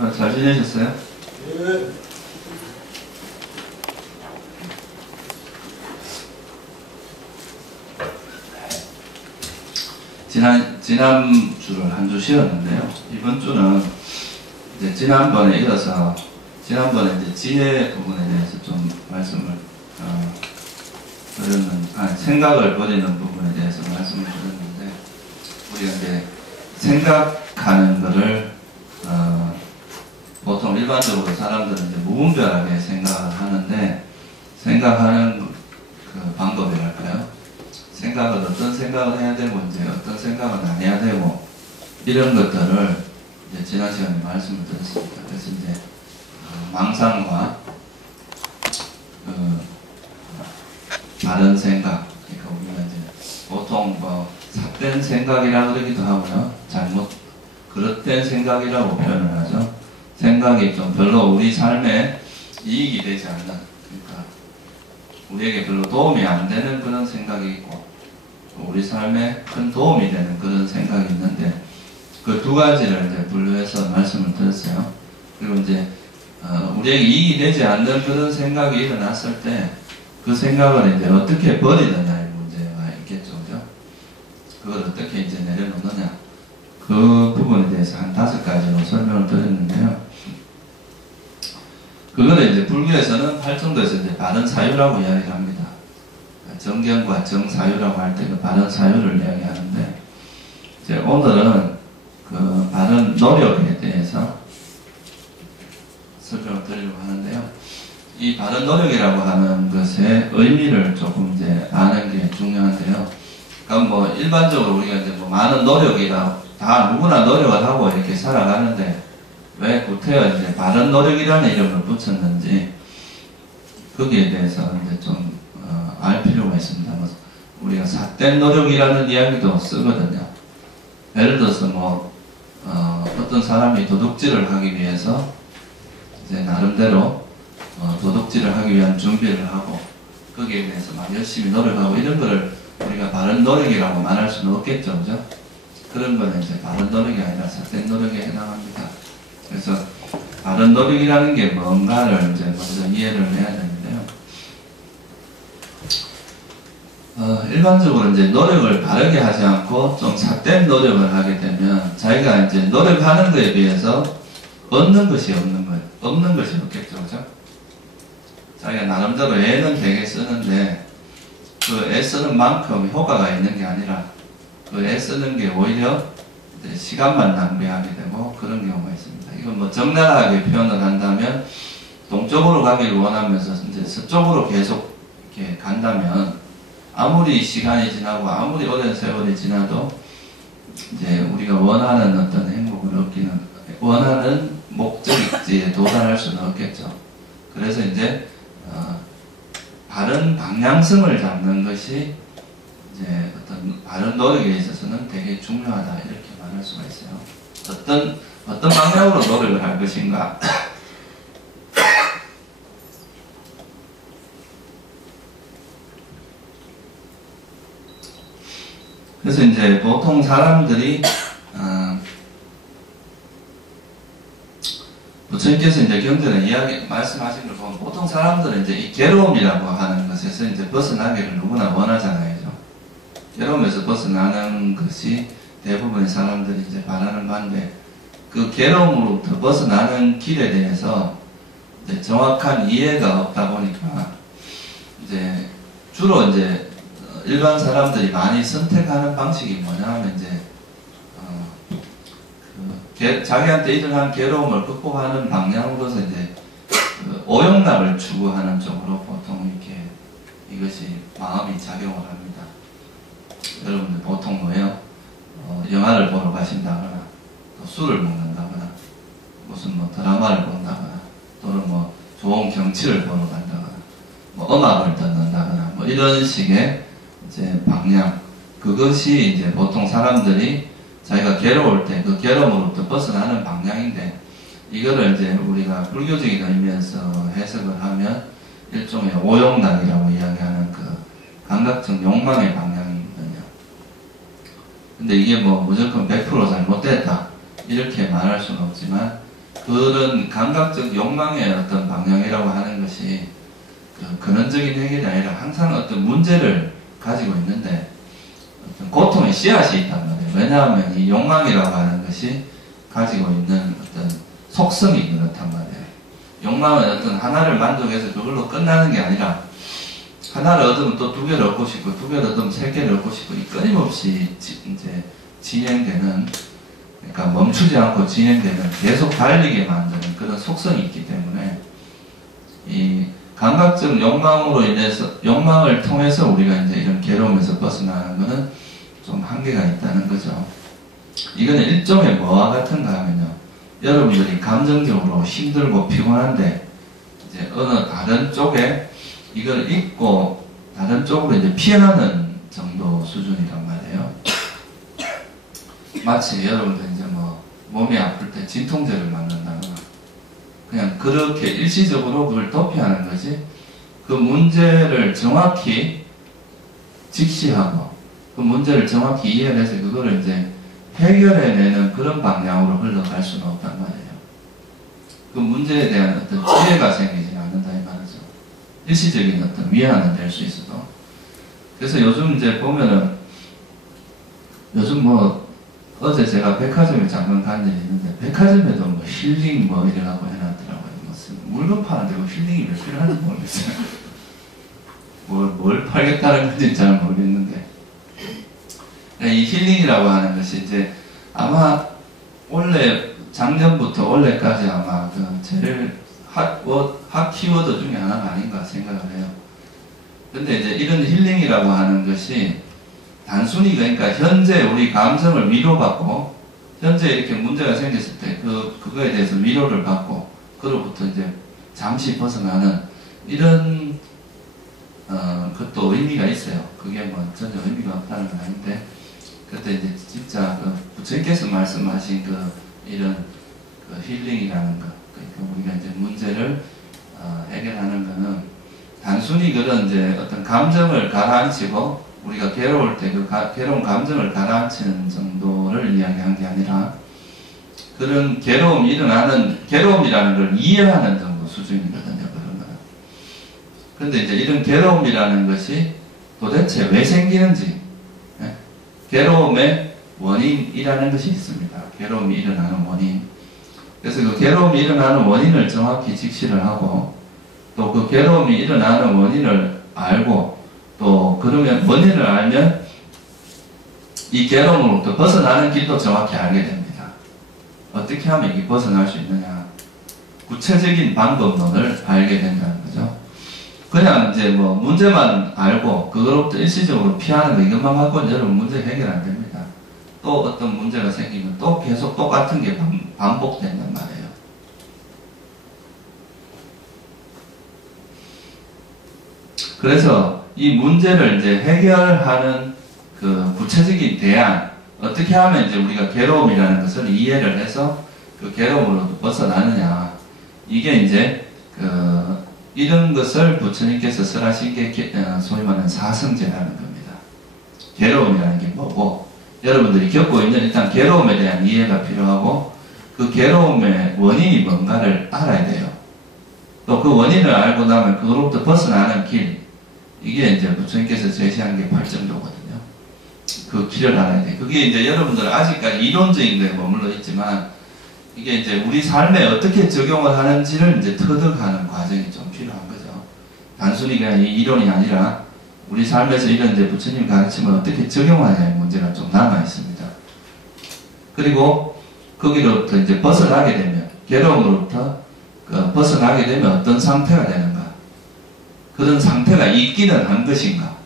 주말 잘 지내셨어요? 예. 지난 주를 한 주 쉬었는데요. 이번 주는 이제 지난번에 이어서 지난번에 이제 지혜 부분에 대해서 좀 말씀을 생각을 버리는 부분에 대해서 말씀을 드렸는데, 우리가 이제 생각하는 것을 보통 일반적으로 사람들은 이제 무분별하게 생각을 하는데, 생각하는 그 방법이랄까요? 생각을 어떤 생각을 해야 되고 이제 어떤 생각은 안 해야 되고, 이런 것들을 이제 지난 시간에 말씀을 드렸습니다. 그래서 이제 망상과 바른 생각, 그러니까 우리가 이제 보통 뭐 삿된 생각이라 그러기도 하고요, 잘못 그릇된 생각이라고 표현을 하죠. 생각이 좀 별로 우리 삶에 이익이 되지 않는, 그러니까 우리에게 별로 도움이 안 되는 그런 생각이 있고, 우리 삶에 큰 도움이 되는 그런 생각이 있는데, 그 두 가지를 이제 분류해서 말씀을 드렸어요. 그리고 이제 우리에게 이익이 되지 않는 그런 생각이 일어났을 때 그 생각을 이제 어떻게 버리느냐의 문제가 있겠죠, 그죠? 그걸 어떻게 이제 내려놓느냐, 그 부분에 대해서 한 5가지로 설명을 드렸는데요. 그거를 이제 불교에서는 팔정도에서 이제 바른 사유라고 이야기를 합니다. 정견과 정사유라고 할 때 그 바른 사유를 이야기하는데, 이제 오늘은 그 바른 노력에 대해서 설명을 드리려고 하는데요. 이 바른 노력이라고 하는 것의 의미를 조금 이제 아는 게 중요한데요. 그럼 뭐 일반적으로 우리가 이제 뭐 많은 노력이다, 다 누구나 노력을 하고 이렇게 살아가는데 왜 구태여 이제 바른 노력이라는 이름을 붙였는지, 거기에 대해서 이제 좀 알 필요가 있습니다. 뭐 우리가 삿된 노력이라는 이야기도 쓰거든요. 예를 들어서 뭐 어떤 사람이 도둑질을 하기 위해서 이제 나름대로 도둑질을 하기 위한 준비를 하고 거기에 대해서 막 열심히 노력하고, 이런 거를 우리가 바른 노력이라고 말할 수는 없겠죠, 그죠? 그런 거는 이제 바른 노력이 아니라 삿된 노력에 해당합니다. 그래서 바른 노력이라는 게 뭔가를 이제 먼저 이해를 해야 되는데요. 일반적으로 이제 노력을 바르게 하지 않고 좀 삿된 노력을 하게 되면 자기가 이제 노력하는 것에 비해서 얻는 것이 없는 거예요. 없는 것이 없겠죠, 그죠? 자기가 나름대로 애는 되게 쓰는데 그 애 쓰는 만큼 효과가 있는 게 아니라 그 애 쓰는 게 오히려 이제 시간만 낭비하게 되고 그런 경우가 있습니다. 이건 뭐 적나라하게 표현을 한다면, 동쪽으로 가기를 원하면서 이제 서쪽으로 계속 이렇게 간다면 아무리 시간이 지나고 아무리 오랜 세월이 지나도 이제 우리가 원하는 어떤 행복을 얻기는, 원하는 목적지에 도달할 수는 없겠죠. 그래서 이제 바른 방향성을 잡는 것이 이제 어떤 바른 노력에 있어서는 되게 중요하다, 이렇게 말할 수가 있어요. 어떤 방향으로 노력을 할 것인가. 그래서 이제 보통 사람들이 부처님께서 이제 경전에 말씀하신 걸 보면 보통 사람들은 이제 이 괴로움이라고 하는 것에서 이제 벗어나기를 누구나 원하잖아요. 괴로움에서 벗어나는 것이 대부분의 사람들이 이제 바라는 바인데, 그 괴로움으로부터 벗어나는 길에 대해서 이제 정확한 이해가 없다 보니까 이제 주로 이제 일반 사람들이 많이 선택하는 방식이 뭐냐면 이제 자기한테 일어난 괴로움을 극복하는 방향으로서 이제 오용락을 추구하는 쪽으로 보통 이렇게 이것이 마음이 작용을 합니다. 여러분들 보통 뭐예요? 영화를 보러 가신다거나 또 술을 먹는다거나 무슨 뭐 드라마를 본다거나 또는 뭐 좋은 경치를 보러 간다거나 뭐 음악을 듣는다거나 뭐 이런 식의 이제 방향, 그것이 이제 보통 사람들이 자기가 괴로울 때 그 괴로움으로부터 벗어나는 방향인데, 이거를 이제 우리가 불교적인 의미에서 해석을 하면 일종의 오용락이라고 이야기하는 그 감각적 욕망의 방향이거든요. 근데 이게 뭐 무조건 100% 잘못됐다 이렇게 말할 수는 없지만, 그런 감각적 욕망의 어떤 방향이라고 하는 것이 그 근원적인 해결이 아니라 항상 어떤 문제를 가지고 있는데 어떤 고통의 씨앗이 있단 말이에요. 왜냐하면 이 욕망이라고 하는 것이 가지고 있는 어떤 속성이 그렇단 말이에요. 욕망은 어떤 하나를 만족해서 그걸로 끝나는 게 아니라 하나를 얻으면 또 두 개를 얻고 싶고 두 개를 얻으면 세 개를 얻고 싶고 이 끊임없이 이제 진행되는, 그러니까 멈추지 않고 진행되는, 계속 달리게 만드는 그런 속성이 있기 때문에 이 감각적 욕망으로 인해서, 욕망을 통해서 우리가 이제 이런 괴로움에서 벗어나는 것은 좀 한계가 있다는 거죠. 이거는 일종의 뭐와 같은가 하면요, 여러분들이 감정적으로 힘들고 피곤한데 이제 어느 다른 쪽에 이걸 잊고 다른 쪽으로 이제 피하는 정도 수준이란 말이에요. 마치 여러분들 이제 뭐 몸이 아플 때 진통제를 맞는다거나 그냥 그렇게 일시적으로 그걸 도피하는 거지, 그 문제를 정확히 직시하고 그 문제를 정확히 이해를 해서 그거를 이제 해결해내는 그런 방향으로 흘러갈 수는 없단 말이에요. 그 문제에 대한 어떤 지혜가 생기지 않는다 이 말이죠. 일시적인 어떤 위안은 될 수 있어도. 그래서 요즘 이제 보면은, 요즘 뭐 어제 제가 백화점에 잠깐 간 일이 있는데 백화점에도 뭐 힐링 뭐 이래라고 해놨더라고요. 무슨 물건 파는데 뭐 힐링이 왜 필요한지 모르겠어요. 뭘 팔겠다는 건지 잘 모르겠는데, 이 힐링이라고 하는 것이 이제 아마 원래 작년부터 올해까지 아마 그 제일 핫 키워드 중에 하나가 아닌가 생각을 해요. 근데 이제 이런 힐링이라고 하는 것이 단순히, 그러니까 현재 우리 감정을 위로받고 현재 이렇게 문제가 생겼을 때 그거에 대해서 위로를 받고 그로부터 이제 잠시 벗어나는 이런 그것도 의미가 있어요. 그게 뭐 전혀 의미가 없다는 건 아닌데, 그때 이제 진짜 그 부처님께서 말씀하신 이런 힐링이라는 것, 그러니까 우리가 이제 문제를 해결하는 거는 단순히 그런 이제 어떤 감정을 가라앉히고 우리가 괴로울 때 그 괴로운 감정을 가라앉히는 정도를 이야기한 게 아니라 그런 괴로움이 일어나는, 괴로움이라는 걸 이해하는 정도 수준이거든요. 그런 거는. 그런데 이제 이런 괴로움이라는 것이 도대체 왜 생기는지, 괴로움의 원인이라는 것이 있습니다. 괴로움이 일어나는 원인. 그래서 그 괴로움이 일어나는 원인을 정확히 직시를 하고 또 그 괴로움이 일어나는 원인을 알고 또 그러면 원인을 알면 이 괴로움으로부터 벗어나는 길도 정확히 알게 됩니다. 어떻게 하면 이게 벗어날 수 있느냐, 구체적인 방법론을 알게 된다는 거죠. 그냥 이제 뭐 문제만 알고 그거로부터 일시적으로 피하는 거, 이것만 갖고는 여러분 문제 해결 안 됩니다. 또 어떤 문제가 생기면 또 계속 똑같은 게 반복된단 말이에요. 그래서 이 문제를 이제 해결하는 그 구체적인 대안, 어떻게 하면 이제 우리가 괴로움이라는 것을 이해를 해서 그 괴로움으로 벗어나느냐, 이게 이제 이런 것을 부처님께서 설하신 게 소위 말하는 사성제라는 겁니다. 괴로움이라는 게 뭐고, 여러분들이 겪고 있는 일단 괴로움에 대한 이해가 필요하고 그 괴로움의 원인이 뭔가를 알아야 돼요. 또 그 원인을 알고 나면 그로부터 벗어나는 길, 이게 이제 부처님께서 제시한 게 8정도거든요. 그 길을 알아야 돼. 그게 이제 여러분들은 아직까지 이론적인 거에 머물러 있지만 이게 이제 우리 삶에 어떻게 적용을 하는지를 이제 터득하는 과정이 좀 필요한 거죠. 단순히 그냥 이 이론이 아니라 우리 삶에서 이런 이제 부처님 가르침을 어떻게 적용하냐의 문제가 좀 남아 있습니다. 그리고 거기로부터 이제 벗어나게 되면, 괴로움으로부터 벗어나게 되면 어떤 상태가 되는가? 그런 상태가 있기는 한 것인가?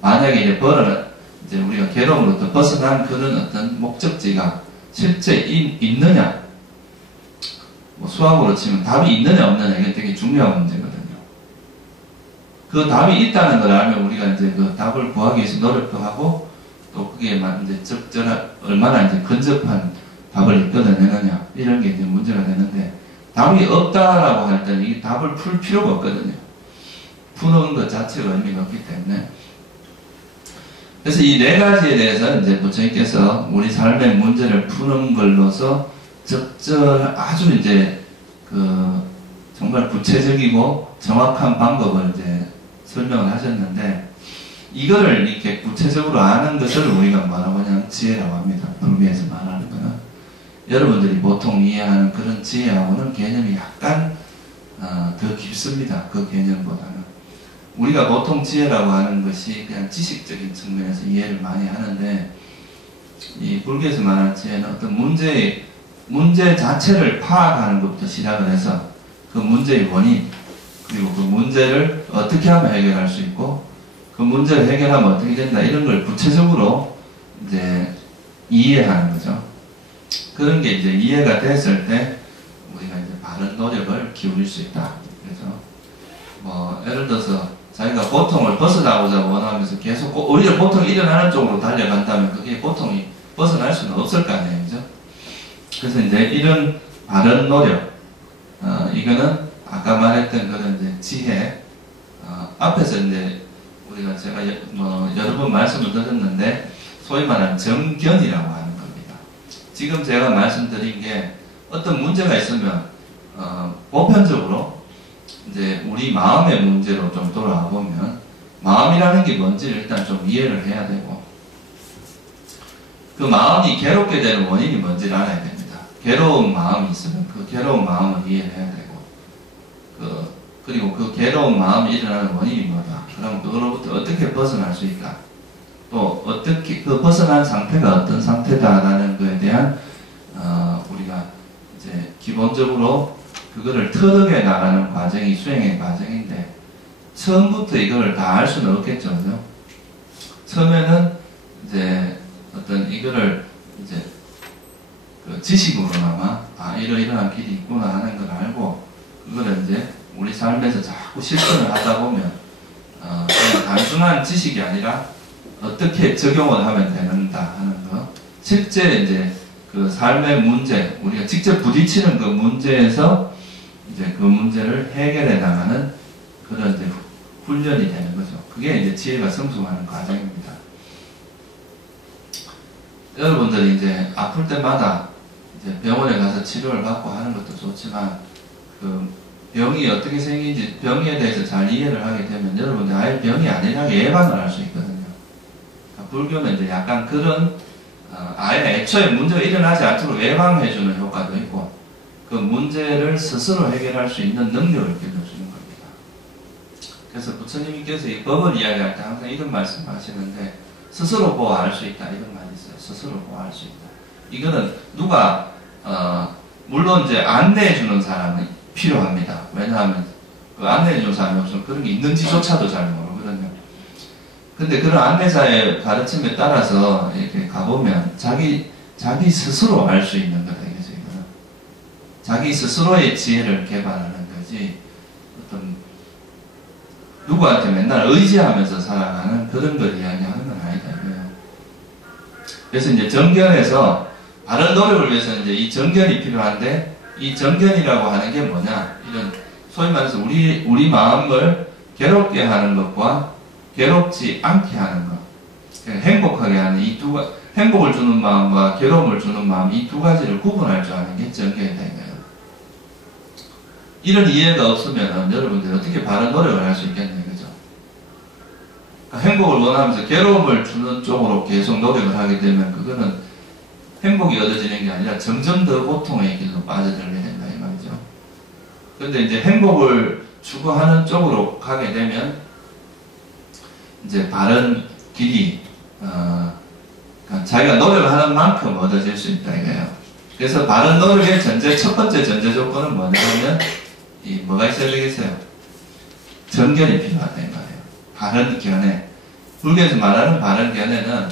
만약에 이제 우리가 괴로움으로부터 벗어난 그런 어떤 목적지가 실제 있느냐? 뭐 수학으로 치면 답이 있느냐 없느냐, 이게 되게 중요한 문제거든요. 그 답이 있다는 걸 알면 우리가 이제 그 답을 구하기 위해서 노력도 하고 또 그게 이제 적절한, 얼마나 이제 근접한 답을 이끌어내느냐, 이런 게 이제 문제가 되는데, 답이 없다라고 할 때는 이 답을 풀 필요가 없거든요. 푸는 것 자체가 의미가 없기 때문에. 그래서 이 네 가지에 대해서 이제 부처님께서 우리 삶의 문제를 푸는 걸로서 아주 이제 정말 구체적이고 정확한 방법을 이제 설명을 하셨는데, 이거를 이렇게 구체적으로 아는 것을 우리가 뭐라고 하냐면 지혜라고 합니다. 불교에서 말하는 거는. 여러분들이 보통 이해하는 그런 지혜하고는 개념이 약간 더 깊습니다. 그 개념보다는. 우리가 보통 지혜라고 하는 것이 그냥 지식적인 측면에서 이해를 많이 하는데, 이 불교에서 말하는 지혜는 어떤 문제 자체를 파악하는 것부터 시작을 해서 그 문제의 원인, 그리고 그 문제를 어떻게 하면 해결할 수 있고, 그 문제를 해결하면 어떻게 된다, 이런 걸 구체적으로 이제 이해하는 거죠. 그런 게 이제 이해가 됐을 때 우리가 이제 바른 노력을 기울일 수 있다. 그래서 예를 들어서 자기가 고통을 벗어나고자 원하면서 계속 오히려 고통이 일어나는 쪽으로 달려간다면 그게 고통이 벗어날 수는 없을 거 아니에요, 그죠? 그래서 이제 이런 바른 노력, 이거는 아까 말했던 그런 이제 지혜, 앞에서 이제 제가 여러 번 말씀을 드렸는데, 소위 말하는 정견이라고 하는 겁니다. 지금 제가 말씀드린 게 어떤 문제가 있으면, 보편적으로 이제 우리 마음의 문제로 좀 돌아와 보면, 마음이라는 게 뭔지를 일단 좀 이해를 해야 되고, 그 마음이 괴롭게 되는 원인이 뭔지를 알아야 됩니다. 괴로운 마음이 있으면 그 괴로운 마음을 이해를 해야 되고, 그리고 그 괴로운 마음이 일어나는 원인이 뭐다. 그럼 그거로부터 어떻게 벗어날 수 있까? 또 어떻게 그 벗어난 상태가 어떤 상태다라는 것에 대한 우리가 이제 기본적으로 그거를 터득해 나가는 과정이 수행의 과정인데, 처음부터 이걸 다 알 수는 없겠죠, 그죠? 처음에는 이제 어떤 이거를 이제 그 지식으로나마 이러이러한 길이 있구나 하는 걸 알고, 그거를 이제 우리 삶에서 자꾸 실천을 하다 보면 그냥 단순한 지식이 아니라 어떻게 적용을 하면 되는다 하는 거, 실제 이제 그 삶의 문제, 우리가 직접 부딪히는 그 문제에서 이제 그 문제를 해결해 나가는 그런 이제 훈련이 되는 거죠. 그게 이제 지혜가 성숙하는 과정입니다. 여러분들이 이제 아플 때마다 이제 병원에 가서 치료를 받고 하는 것도 좋지만, 그 병이 어떻게 생긴지 병에 대해서 잘 이해를 하게 되면 여러분들 아예 병이 아니라고 예방을 할 수 있거든요. 그러니까 불교는 이제 약간 그런 아예 애초에 문제가 일어나지 않도록 예방해주는 효과도 있고, 그 문제를 스스로 해결할 수 있는 능력을 길러주는 겁니다. 그래서 부처님께서 이 법을 이야기할 때 항상 이런 말씀을 하시는데, 스스로 보호할 수 있다, 이런 말이 있어요. 스스로 보호할 수 있다. 이거는 누가 물론 이제 안내해주는 사람은 필요합니다. 왜냐하면 그 안내해주는 사람이 없으면 그런 게 있는지조차도 잘 모르거든요. 근데 그런 안내자의 가르침에 따라서 이렇게 가보면 자기 스스로 알 수 있는 거다, 이거죠, 이거는. 자기 스스로의 지혜를 개발하는 거지, 어떤 누구한테 맨날 의지하면서 살아가는 그런 걸 이야기하는 건 아니다, 이거예요. 그래서 이제 정견에서 바른 노력을 위해서 이제 이 정견이 필요한데, 이 정견이라고 하는 게 뭐냐, 이런 소위 말해서 우리 마음을 괴롭게 하는 것과 괴롭지 않게 하는 것, 행복하게 하는 이 두 가지, 행복을 주는 마음과 괴로움을 주는 마음, 이 두 가지를 구분할 줄 아는 게 정견이다, 이거예요. 이런 이해가 없으면 여러분들이 어떻게 바른 노력을 할 수 있겠냐, 그죠? 그러니까 행복을 원하면서 괴로움을 주는 쪽으로 계속 노력을 하게 되면 그거는 행복이 얻어지는 게 아니라 점점 더 고통의 길로 빠져들게 된다, 이 말이죠. 그런데 이제 행복을 추구하는 쪽으로 가게 되면 이제 바른 길이 그러니까 자기가 노력을 하는 만큼 얻어질 수 있다, 이거예요. 그래서 바른 노력의 첫 번째 전제 조건은 뭐냐면 뭐가 있어야 되겠어요? 정견이 필요하다, 이 말이에요. 바른 견해. 불교에서 말하는 바른 견해는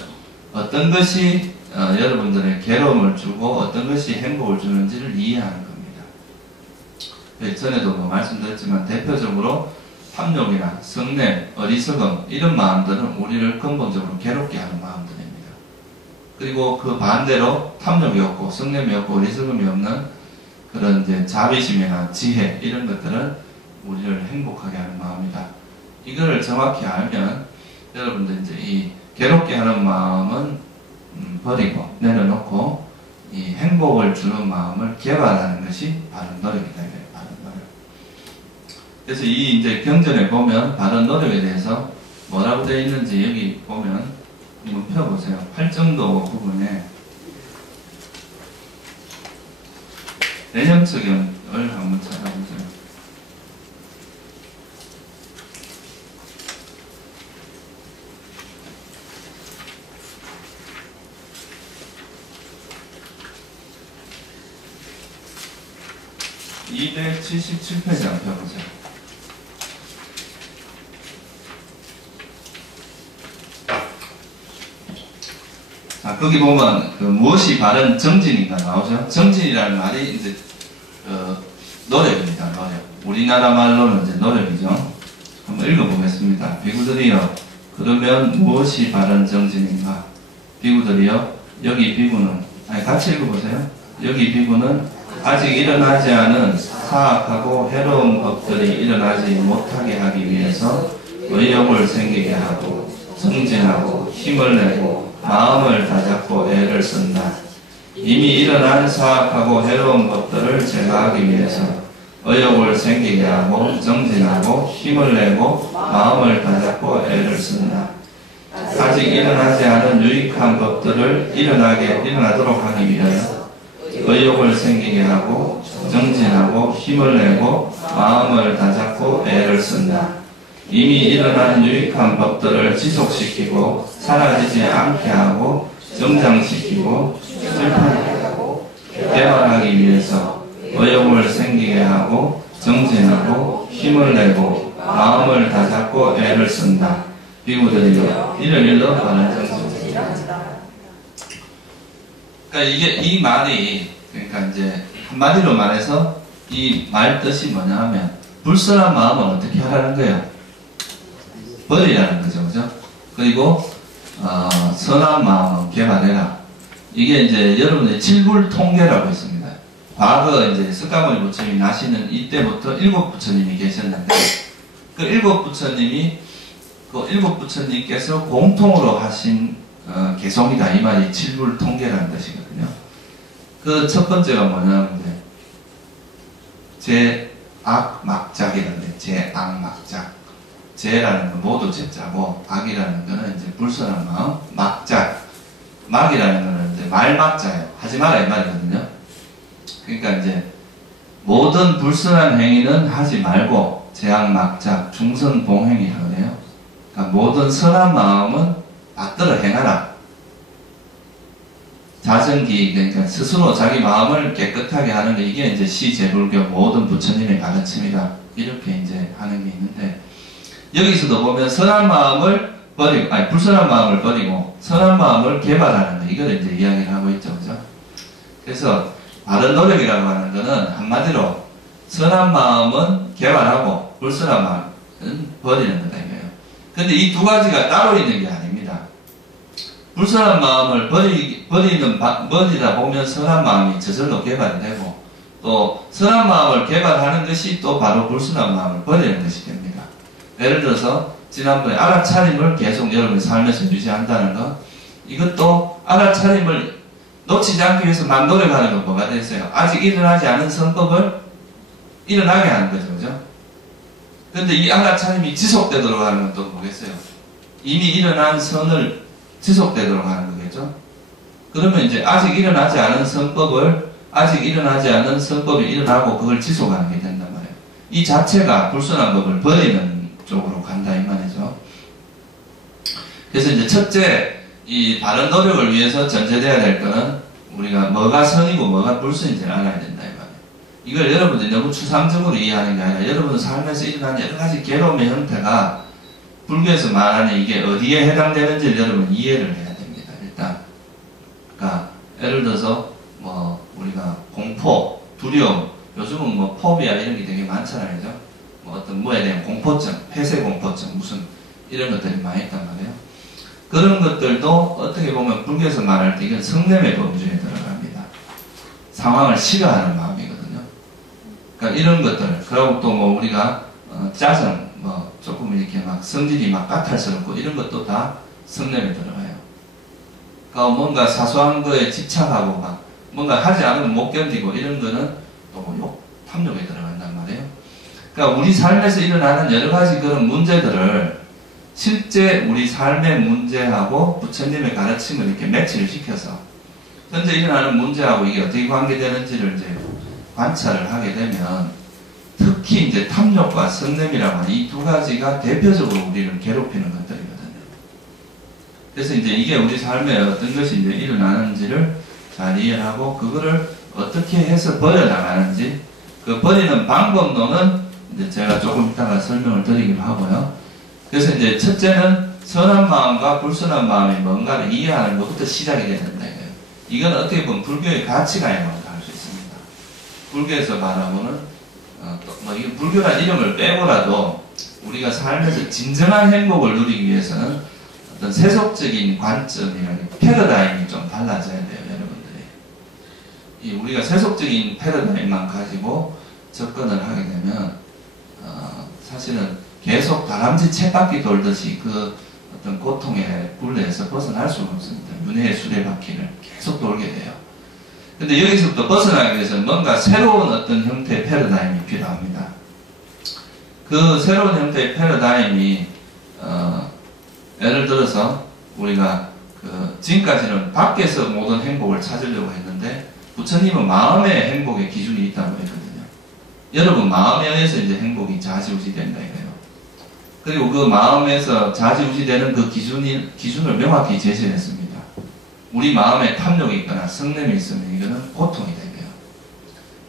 어떤 것이 여러분들의 괴로움을 주고 어떤 것이 행복을 주는지를 이해하는 겁니다. 전에도 말씀드렸지만 대표적으로 탐욕이나 성냄, 어리석음, 이런 마음들은 우리를 근본적으로 괴롭게 하는 마음들입니다. 그리고 그 반대로 탐욕이 없고 성냄이 없고 어리석음이 없는 그런 이제 자비심이나 지혜, 이런 것들은 우리를 행복하게 하는 마음이다. 이거를 정확히 알면 여러분들 이제 이 괴롭게 하는 마음은 버리고 내려놓고 이 행복을 주는 마음을 개발하는 것이 바른 노력이다. 바른 노력. 그래서 이 이제 경전에 보면 바른 노력에 대해서 뭐라고 되어 있는지 여기 보면 한번 펴보세요. 8정도 부분에 내념적용을 한번 찾아보세요. (277페이지) 한번 펴보세요. 자, 거기 보면 그 무엇이 바른 정진인가 나오죠? 정진이라는 말이 이제 노력입니다. 노력. 우리나라 말로는 이제 노력이죠. 한번 읽어보겠습니다. 비구들이여, 그러면 무엇이 바른 정진인가? 비구들이여, 여기 비구는, 같이 읽어보세요. 여기 비구는 아직 일어나지 않은 사악하고 해로운 법들이 일어나지 못하게 하기 위해서 의욕을 생기게 하고 정진하고 힘을 내고 마음을 다잡고 애를 쓴다. 이미 일어난 사악하고 해로운 것들을 제거하기 위해서 의욕을 생기게 하고 정진하고 힘을 내고 마음을 다잡고 애를 쓴다. 아직 일어나지 않은 유익한 것들을 일어나도록 하기 위하여 의욕을 생기게 하고 정진하고 힘을 내고 마음을 다잡고 애를 쓴다. 이미 일어난 유익한 법들을 지속시키고 사라지지 않게 하고 정장시키고 실패하게 하고 개발하기 위해서 의욕을 생기게 하고 정진하고 힘을 내고 마음을 다잡고 애를 쓴다. 비구들이여, 이를 일러 바른 정진이라. 그러니까 이 말이, 그러니까 이제 한마디로 말해서 이 말 뜻이 뭐냐 하면 불선한 마음은 어떻게 하라는 거예요? 버리라는 거죠, 그죠? 그리고 선한 마음은 개발해라. 이게 이제 여러분의 칠불통계라고 있습니다. 과거 이제 석가모니 부처님이 나시는 이때부터 7부처님이 계셨는데 그 7부처님께서 공통으로 하신 개송이다, 이 말이 칠불통계라는 뜻이거든요. 그 첫 번째가 뭐냐면 제악막작이라는데, 제악막작. 제라는 건 모두 제자고, 악이라는 거는 이제 불선한 마음, 막작. 막이라는 거는 이제 말막자예요. 하지 마라 이 말이거든요. 그러니까 이제 모든 불선한 행위는 하지 말고 제악막작, 중선봉행이라고 해요. 그러니까 모든 선한 마음은 받들어 행하라. 자정기, 그러니까 스스로 자기 마음을 깨끗하게 하는 게 이게 이제 시제불교 모든 부처님의 가르침이다. 이렇게 이제 하는 게 있는데, 여기서도 보면 선한 마음을 버리고, 불선한 마음을 버리고 선한 마음을 개발하는 거, 이걸 이제 이야기를 하고 있죠, 그죠? 그래서 바른 노력이라고 하는 거는 한마디로 선한 마음은 개발하고 불선한 마음은 버리는 거다 이거예요. 근데 이 두 가지가 따로 있는 게 아닙니다. 불선한 마음을 버리다 보면 선한 마음이 저절로 개발이 되고, 또 선한 마음을 개발하는 것이 또 바로 불선한 마음을 버리는 것이 됩니다. 예를 들어서 지난번에 알아차림을 계속 여러분의 삶에서 유지한다는 것, 이것도 알아차림을 놓치지 않기 위해서 막 노력하는 건 뭐가 됐어요? 아직 일어나지 않은 선법을 일어나게 하는 거죠, 그죠? 근데 이 알아차림이 지속되도록 하는 건 또 뭐겠어요? 이미 일어난 선을 지속되도록 하는 거겠죠? 그러면 이제 아직 일어나지 않은 선법이 일어나고 그걸 지속하는 게 된단 말이에요. 이 자체가 불선한 법을 버리는 쪽으로 간다 이 말이죠. 그래서 이제 첫째, 이 바른 노력을 위해서 전제돼야 될 거는 우리가 뭐가 선이고 뭐가 불선인지를 알아야 된다 이 말이에요. 이걸 여러분들이 너무 추상적으로 이해하는 게 아니라 여러분 삶에서 일어나는 여러 가지 괴로움의 형태가 불교에서 말하는 이게 어디에 해당되는지를 여러분 이해를 해야 됩니다. 일단, 그러니까 예를 들어서 뭐 우리가 공포, 두려움, 요즘은 뭐 포비아 이런 게 되게 많잖아요, 그죠? 뭐 어떤 뭐에 대한 공포증, 폐쇄 공포증, 무슨 이런 것들이 많이 있단 말이에요. 그런 것들도 어떻게 보면 불교에서 말할 때 이건 성냄의 범주에 들어갑니다. 상황을 싫어하는 마음이거든요. 그러니까 이런 것들, 그리고 또 뭐 우리가 짜증, 뭐 조금 이렇게 막 성질이 막 까탈스럽고 이런 것도 다 성냄에 들어가요. 그러니까 뭔가 사소한 거에 집착하고 막 뭔가 하지 않으면 못 견디고 이런 거는 또 탐욕에 들어간단 말이에요. 그러니까 우리 삶에서 일어나는 여러 가지 그런 문제들을 실제 우리 삶의 문제하고 부처님의 가르침을 이렇게 매치를 시켜서 현재 일어나는 문제하고 이게 어떻게 관계되는지를 이제 관찰을 하게 되면 특히 이제 탐욕과 성냄이라고 하는 이 두 가지가 대표적으로 우리를 괴롭히는 것들이거든요. 그래서 이제 이게 우리 삶에 어떤 것이 이제 일어나는지를 잘 이해하고 그거를 어떻게 해서 버려나가는지 그 버리는 방법론은 이제 제가 조금 이따가 설명을 드리기로 하고요. 그래서 이제 첫째는 선한 마음과 불선한 마음이 뭔가를 이해하는 것부터 시작이 되야 된다. 이건 어떻게 보면 불교의 가치관이라고 할 수 있습니다. 불교에서 말하고는 이 불교란 이름을 빼고라도 우리가 삶에서 진정한 행복을 누리기 위해서는 어떤 세속적인 관점이나 패러다임이 좀 달라져야 돼요, 여러분들이. 우리가 세속적인 패러다임만 가지고 접근을 하게 되면 사실은 계속 다람쥐 쳇바퀴 돌듯이 그 어떤 고통의 굴레에서 벗어날 수가 없습니다. 윤회의 수레바퀴를 계속 돌게 돼요. 근데 여기서부터 벗어나기 위해서는 뭔가 새로운 어떤 형태의 패러다임이 필요합니다. 그 새로운 형태의 패러다임이 예를 들어서 우리가 지금까지는 밖에서 모든 행복을 찾으려고 했는데 부처님은 마음의 행복의 기준이 있다고 했거든요. 여러분 마음에 의해서 이제 행복이 좌지우지 된다 이거예요. 그리고 그 마음에서 좌지우지되는 그 기준을 명확히 제시했습니다. 우리 마음에 탐욕이 있거나 성냄이 있으면 이거는 고통이 되고요.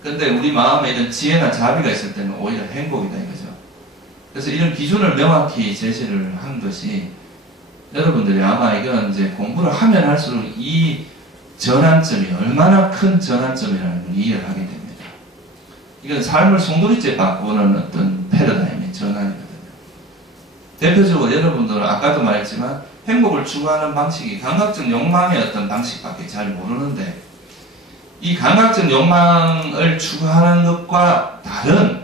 근데 우리 마음에 이런 지혜나 자비가 있을 때는 오히려 행복이다 이거죠. 그래서 이런 기준을 명확히 제시를 한 것이 여러분들이 아마 이건 이제 공부를 하면 할수록 이 전환점이 얼마나 큰 전환점이라는 걸 이해를 하게 됩니다. 이건 삶을 송두리째 바꾸는 어떤 패러다임의 전환이거든요. 대표적으로 여러분들은 아까도 말했지만 행복을 추구하는 방식이 감각적 욕망의 어떤 방식밖에 잘 모르는데 이 감각적 욕망을 추구하는 것과 다른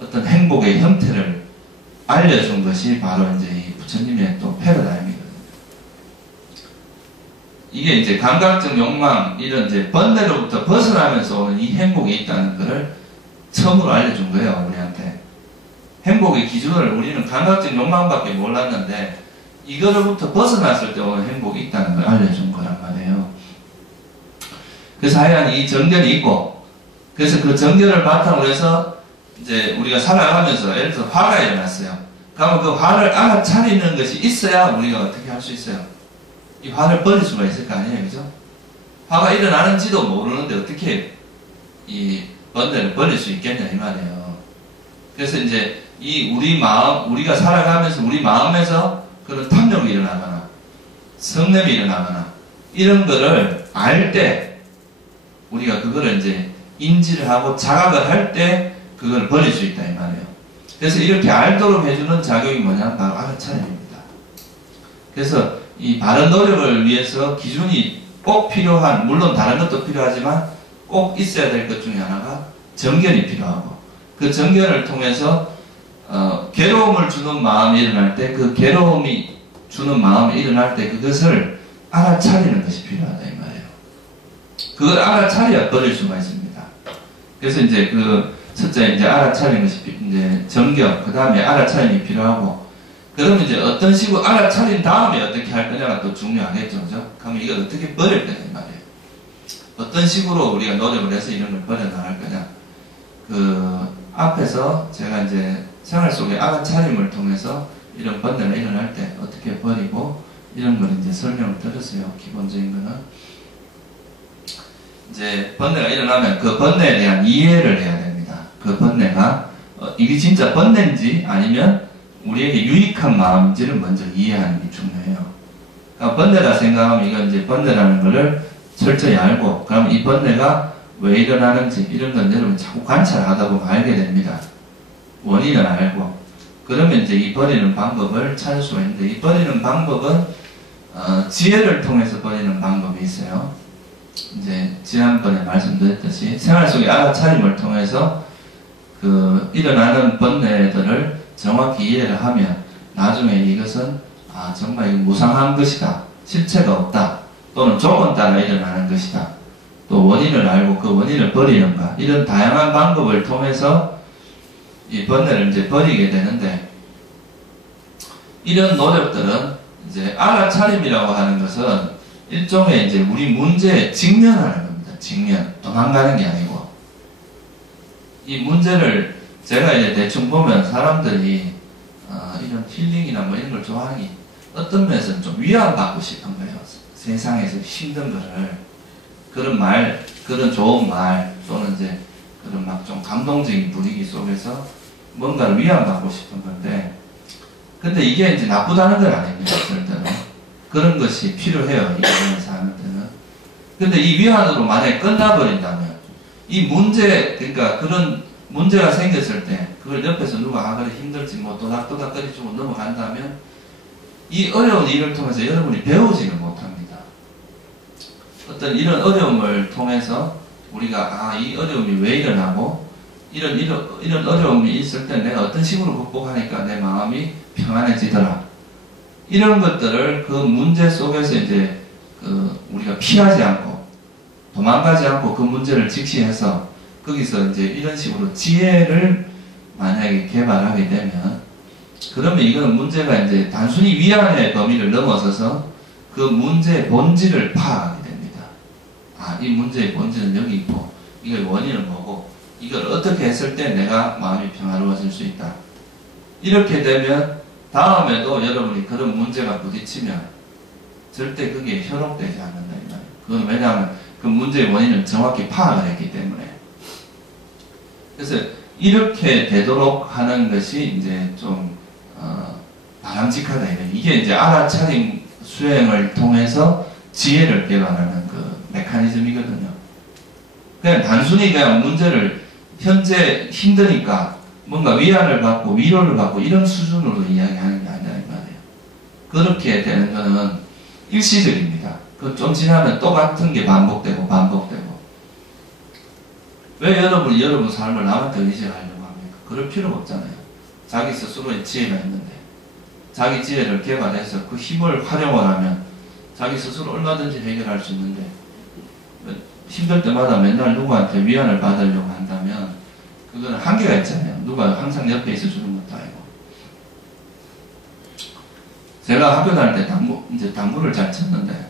어떤 행복의 형태를 알려준 것이 바로 이제 이 부처님의 또 패러다임이거든요. 이게 이제 감각적 욕망, 이런 이제 번뇌로부터 벗어나면서 오는 이 행복이 있다는 것을 처음으로 알려준 거예요, 우리한테. 행복의 기준을 우리는 감각적 욕망밖에 몰랐는데 이거로부터 벗어났을 때 오는 행복이 있다는 걸 알려준 거란 말이에요. 그래서 하여간 이 정견이 있고, 그래서 그 정견을 바탕으로 해서 이제 우리가 살아가면서 예를 들어서 화가 일어났어요. 그러면 그 화를 알아차리는 것이 있어야 우리가 어떻게 할 수 있어요? 이 화를 버릴 수가 있을 거 아니에요, 그죠? 화가 일어나는지도 모르는데 어떻게 이 번뇌를 버릴 수 있겠냐 이 말이에요. 그래서 이제 이 우리 마음, 우리가 살아가면서 우리 마음에서 그런 탐욕이 일어나거나 성냄이 일어나거나 이런 거를 알 때 우리가 그거를 이제 인지를 하고 자각을 할 때 그걸 버릴 수 있다 이 말이에요. 그래서 이렇게 알도록 해주는 작용이 뭐냐? 바로 알아차림입니다. 그래서 이 바른 노력을 위해서 기준이 꼭 필요한, 물론 다른 것도 필요하지만 꼭 있어야 될 것 중에 하나가 정견이 필요하고 그 정견을 통해서 괴로움을 주는 마음이 일어날 때 그 괴로움이 주는 마음이 일어날 때 그것을 알아차리는 것이 필요하다 이 말이에요. 그걸 알아차려야 버릴 수가 있습니다. 그래서 이제 그 첫째 이제 알아차리는 것이 이제 정견, 그 다음에 알아차림이 필요하고 그러면 이제 어떤 식으로 알아차린 다음에 어떻게 할 거냐가 또 중요하겠죠, 그죠? 그러면 이걸 어떻게 버릴 거냐 이 말이에요. 어떤 식으로 우리가 노력을 해서 이런 걸 버려나갈 거냐. 그 앞에서 제가 이제 생활 속의 알아차림을 통해서 이런 번뇌가 일어날 때 어떻게 버리고 이런 걸 이제 설명을 드렸어요. 기본적인 거는 이제 번뇌가 일어나면 그 번뇌에 대한 이해를 해야 됩니다. 그 번뇌가 이게 진짜 번뇌인지 아니면 우리에게 유익한 마음인지를 먼저 이해하는 게 중요해요. 그러니까 번뇌라 생각하면 이건 이제 번뇌라는 거를 철저히 알고 그러면 이 번뇌가 왜 일어나는지 이런 건 여러분 자꾸 관찰하다 보면 알게 됩니다. 원인을 알고 그러면 이제 이 버리는 방법을 찾을 수가 있는데 이 버리는 방법은 지혜를 통해서 버리는 방법이 있어요. 이제 지난번에 말씀드렸듯이 생활 속의 알아차림을 통해서 그 일어나는 번뇌들을 정확히 이해를 하면 나중에 이것은 정말 무상한 것이다, 실체가 없다, 또는 조건 따라 일어나는 것이다, 또 원인을 알고 그 원인을 버리는가, 이런 다양한 방법을 통해서 이 번뇌를 이제 버리게 되는데, 이런 노력들은 이제 알아차림이라고 하는 것은 일종의 이제 우리 문제에 직면하는 겁니다. 직면. 도망가는 게 아니고. 이 문제를 제가 이제 대충 보면 사람들이 이런 힐링이나 뭐 이런 걸 좋아하는 게 어떤 면에서는 좀 위안받고 싶은 거예요. 세상에서 힘든 거를. 그런 말, 그런 좋은 말, 또는 이제 그런 막 좀 감동적인 분위기 속에서 뭔가를 위안받고 싶은 건데, 근데 이게 이제 나쁘다는 건 아닙니다, 절대로. 그런 것이 필요해요, 이 부분에서 하는 때는. 근데 이 위안으로 만약에 끝나버린다면, 이 문제, 그러니까 그런 문제가 생겼을 때, 그걸 옆에서 누가, 그래, 힘들지, 뭐, 도닥도닥거리주고 넘어간다면, 이 어려운 일을 통해서 여러분이 배우지는 못합니다. 어떤 이런 어려움을 통해서 우리가, 이 어려움이 왜 일어나고, 이런 어려움이 있을 때 내가 어떤 식으로 극복하니까 내 마음이 평안해지더라. 이런 것들을 그 문제 속에서 이제 우리가 피하지 않고 도망가지 않고 그 문제를 직시해서 거기서 이제 이런 식으로 지혜를 만약에 개발하게 되면, 그러면 이거는 문제가 이제 단순히 위안의 범위를 넘어서서 그 문제의 본질을 파악하게 됩니다. 이 문제의 본질은 여기 있고, 이걸 원인은 뭐고, 이걸 어떻게 했을 때 내가 마음이 평화로워질 수 있다. 이렇게 되면 다음에도 여러분이 그런 문제가 부딪히면 절대 그게 현혹되지 않는다 이 말이에요. 그건 왜냐하면 그 문제의 원인을 정확히 파악을 했기 때문에. 그래서 이렇게 되도록 하는 것이 이제 좀 바람직하다. 이게 이제 알아차림 수행을 통해서 지혜를 개발하는 그 메커니즘이거든요. 그냥 단순히 그냥 문제를 현재 힘드니까 뭔가 위안을 받고 위로를 받고 이런 수준으로 이야기하는 게 아니라 이 말이에요. 그렇게 되는 거는 일시적입니다. 그 좀 지나면 똑같은 게 반복되고. 왜 여러분이 여러분 삶을 남한테 의지하려고 합니까? 그럴 필요가 없잖아요. 자기 스스로의 지혜가 있는데, 자기 지혜를 개발해서 그 힘을 활용을 하면 자기 스스로 얼마든지 해결할 수 있는데, 힘들 때마다 맨날 누구한테 위안을 받으려고 한다면 그거는 한계가 있잖아요. 누가 항상 옆에 있어주는 것도 아니고. 제가 학교 다닐 때 당구를 잘 쳤는데,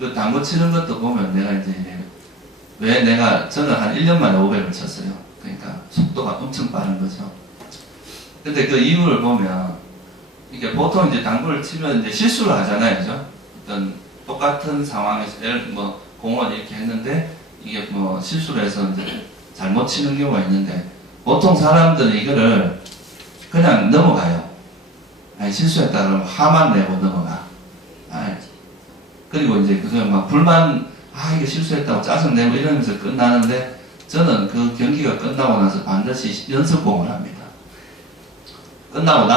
그 당구 치는 것도 보면 저는 한 1년 만에 500을 쳤어요. 그러니까 속도가 엄청 빠른 거죠. 근데 그 이유를 보면, 이게 보통 이제 당구를 치면 이제 실수를 하잖아요. 그죠? 어떤 똑같은 상황에서, 공원 이렇게 했는데, 이게 실수를 해서 이제 잘못 치는 경우가 있는데, 보통 사람들은 이거를 그냥 넘어가요. 실수했다 그러면 화만 내고 넘어가. 그리고 이제 그거 막 불만, 이게 실수했다고 짜증내고 이러면서 끝나는데, 저는 그 경기가 끝나고 나서 반드시 연습공을 합니다. 끝나고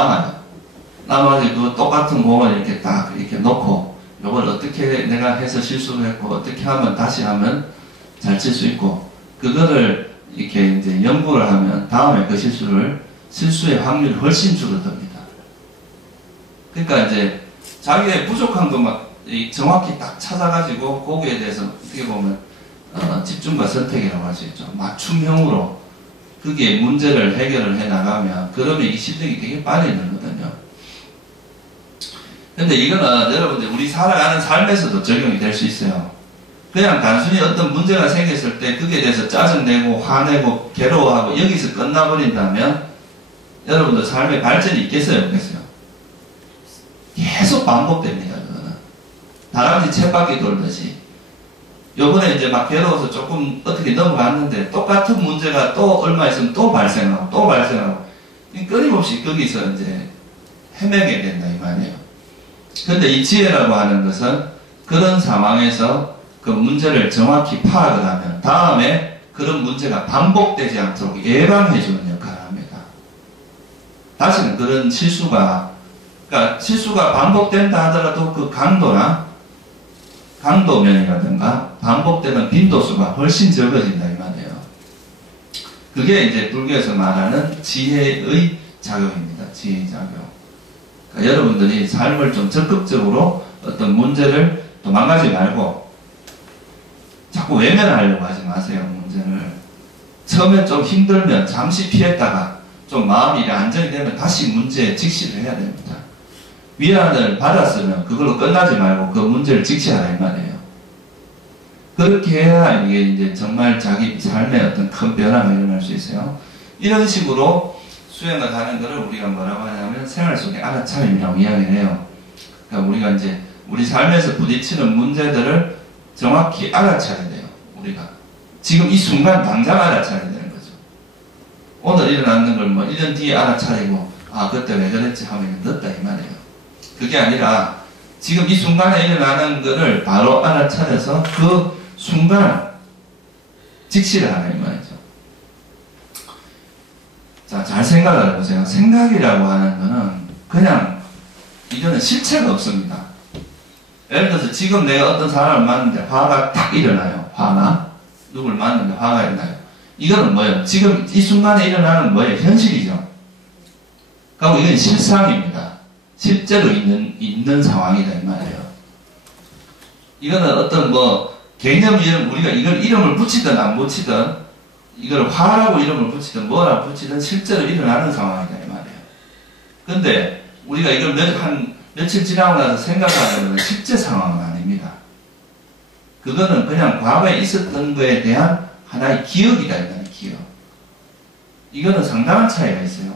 남아가지고 그 똑같은 공을 이렇게 딱 이렇게 놓고, 이걸 어떻게 내가 해서 실수를 했고, 어떻게 하면 다시 하면 잘 칠 수 있고, 그거를 이렇게 이제 연구를 하면 다음에 그 실수의 확률이 훨씬 줄어듭니다. 그러니까 이제 자기의 부족한 것만 정확히 딱 찾아가지고 거기에 대해서 어떻게 보면 집중과 선택이라고 할 수 있죠. 맞춤형으로 그게 문제를 해결을 해 나가면, 그러면 이 실력이 되게 빨리 늘거든요. 근데 이거는 여러분들 우리 살아가는 삶에서도 적용이 될 수 있어요. 그냥 단순히 어떤 문제가 생겼을 때 그게 대해서 짜증내고 화내고 괴로워하고 여기서 끝나버린다면 여러분들 삶의 발전이 있겠어요, 없겠어요? 계속 반복됩니다, 그거는. 다람쥐 쳇바퀴 돌듯이. 요번에 이제 막 괴로워서 조금 어떻게 넘어갔는데 똑같은 문제가 또 얼마 있으면 또 발생하고 끊임없이 거기서 이제 헤매게 된다 이 말이에요. 근데 이 지혜라고 하는 것은 그런 상황에서 그 문제를 정확히 파악을 하면 다음에 그런 문제가 반복되지 않도록 예방해주는 역할을 합니다. 다시는 그런 실수가 반복된다 하더라도 그 강도면이라든가 반복되는 빈도수가 훨씬 적어진다 이 말이에요. 그게 이제 불교에서 말하는 지혜의 작용입니다. 지혜의 작용. 그러니까 여러분들이 삶을 좀 적극적으로 어떤 문제를 도망가지 말고 자꾸 외면하려고 하지 마세요. 문제를 처음에 좀 힘들면 잠시 피했다가 좀 마음이 안정이 되면 다시 문제에 직시를 해야 됩니다. 위안을 받았으면 그걸로 끝나지 말고 그 문제를 직시하라 이 말이에요. 그렇게 해야 이게 이제 정말 자기 삶에 어떤 큰 변화가 일어날 수 있어요. 이런 식으로 수행을 하는 것을 우리가 뭐라고 하냐면 생활 속의 알아차림이라고 이야기를 해요. 그러니까 우리가 이제 우리 삶에서 부딪히는 문제들을 정확히 알아차려야 돼요. 우리가 지금 이 순간 당장 알아차려야 되는 거죠. 오늘 일어나는 걸 뭐 1년 뒤에 알아차리고 아 그때 왜 그랬지 하면 늦다 이 말이에요. 그게 아니라 지금 이 순간에 일어나는 것을 바로 알아차려서 그 순간 직시를 하라 이 말이죠. 자, 잘 생각을 해보세요. 생각이라고 하는 거는 그냥 이거는 실체가 없습니다. 예를 들어서 지금 내가 어떤 사람을 만났는데 화가 딱 일어나요. 화가 누굴 만났는데 화가 일어나요. 이거는 뭐예요? 지금 이 순간에 일어나는 뭐예요? 현실이죠. 그리고 이건 실상입니다. 실제로 있는 상황이다 이 말이에요. 이거는 어떤 뭐 개념 이름 우리가 이걸 이름을 붙이든 안 붙이든 이걸 화라고 이름을 붙이든 뭐라 붙이든 실제로 일어나는 상황이다 이 말이에요. 근데 우리가 이걸 며칠 지나고 나서 생각하는 건 실제 상황은 아닙니다. 그거는 그냥 과거에 있었던 거에 대한 하나의 기억이다 이 말이에요. 기억. 이거는 상당한 차이가 있어요.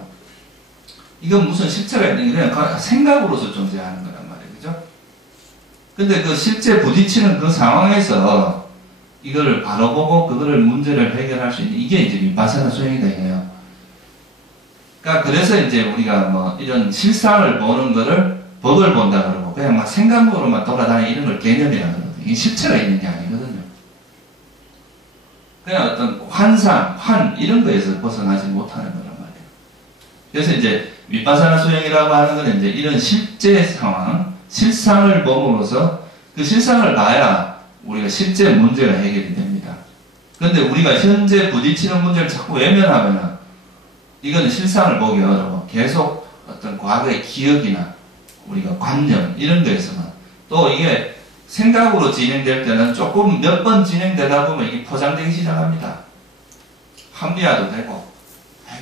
이건 무슨 실체가 있는 게 그냥 생각으로서 존재하는 거란 말이에요. 그죠? 근데 그 실제 부딪히는 그 상황에서 이거를 바로 보고 그거를 문제를 해결할 수 있는 이게 이제 비파사나 수행이다 이거예요. 그러니까 그래서 이제 우리가 뭐 이런 실상을 보는 거를 법을 본다 그러고 그냥 막 생각으로만 돌아다니는 이런 걸 개념이라 그러거든요. 이게 실체가 있는 게 아니거든요. 그냥 어떤 환상, 이런 거에서 벗어나지 못하는 거란 말이에요. 그래서 이제 비파사나 수행이라고 하는 건 이제 이런 실제 상황, 실상을 봄으로써 그 실상을 봐야 우리가 실제 문제가 해결이 됩니다. 그런데 우리가 현재 부딪히는 문제를 자꾸 외면하면은 이거는 실상을 보기 어려워. 계속 어떤 과거의 기억이나 우리가 관념 이런 거에서만 또 이게 생각으로 진행될 때는 조금 몇 번 진행되다 보면 이게 포장되기 시작합니다. 합리화도 되고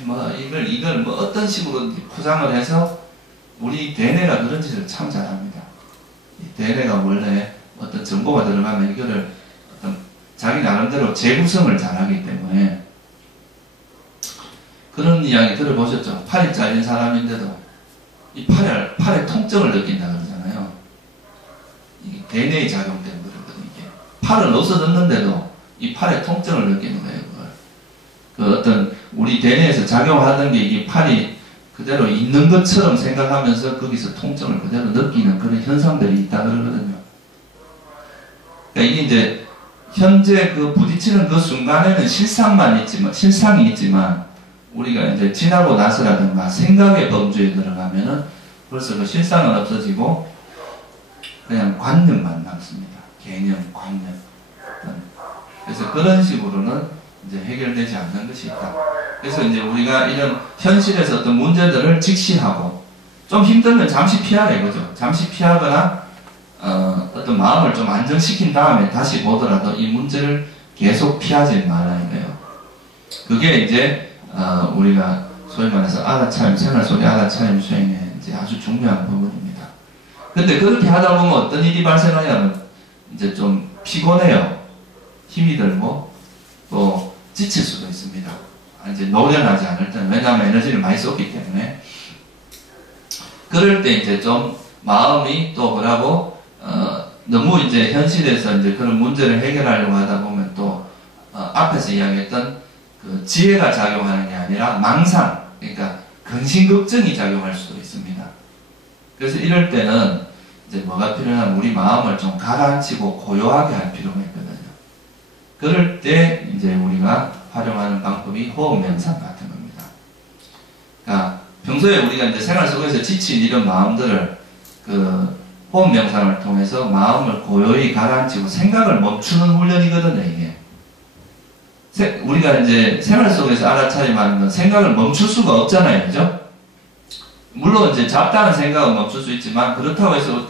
뭐 이걸 뭐 어떤 식으로 포장을 해서 우리 대뇌가 그런 짓을 참 잘합니다. 이 대뇌가 원래 어떤 정보가 들어가면 이거를 어떤 자기 나름대로 재구성을 잘하기 때문에 그런 이야기 들어보셨죠? 팔이 잘린 사람인데도 이 팔에 통증을 느낀다 그러잖아요. 이게 대뇌의 작용 때문에 그러거든요. 이게 팔을 없어졌는데도 이 팔에 통증을 느끼는 거예요. 그걸. 그 어떤 우리 대뇌에서 작용하던 게 이 팔이 그대로 있는 것처럼 생각하면서 거기서 통증을 그대로 느끼는 그런 현상들이 있다 그러거든요. 그러니까 이게 이제 현재 그 부딪히는 그 순간에는 실상이 있지만 우리가 이제 지나고 나서라든가 생각의 범주에 들어가면은 벌써 그 실상은 없어지고 그냥 관념만 남습니다. 개념, 관념. 그래서 그런 식으로는 이제 해결되지 않는 것이 있다. 그래서 이제 우리가 이런 현실에서 어떤 문제들을 직시하고 좀 힘들면 잠시 피하라 이거죠. 잠시 피하거나 어떤 마음을 좀 안정시킨 다음에 다시 보더라도 이 문제를 계속 피하지 말라 이거예요. 그게 이제 우리가 소위 말해서 알아차림, 생활 속의 알아차림 수행의 이제 아주 중요한 부분입니다. 근데 그렇게 하다 보면 어떤 일이 발생하냐면 이제 좀 피곤해요. 힘이 들고 또 지칠 수도 있습니다. 이제 노련하지 않을 때는 왜냐하면 에너지를 많이 썼기 때문에 그럴 때 이제 좀 마음이 또 뭐라고 너무 이제 현실에서 이제 그런 문제를 해결하려고 하다 보면 또 앞에서 이야기했던 그 지혜가 작용하는 게 아니라 망상, 그러니까 근심걱정이 작용할 수도 있습니다. 그래서 이럴 때는 이제 뭐가 필요하냐면 우리 마음을 좀 가라앉히고 고요하게 할 필요가 있거든요. 그럴 때 이제 우리가 활용하는 방법이 호흡 명상 같은 겁니다. 그러니까 평소에 우리가 이제 생활 속에서 지친 이런 마음들을 그 호흡 명상을 통해서 마음을 고요히 가라앉히고 생각을 멈추는 훈련이거든요, 이게. 우리가 이제 생활 속에서 알아차림하는 건 생각을 멈출 수가 없잖아요, 그죠? 물론 이제 잡다한 생각은 멈출 수 있지만 그렇다고 해서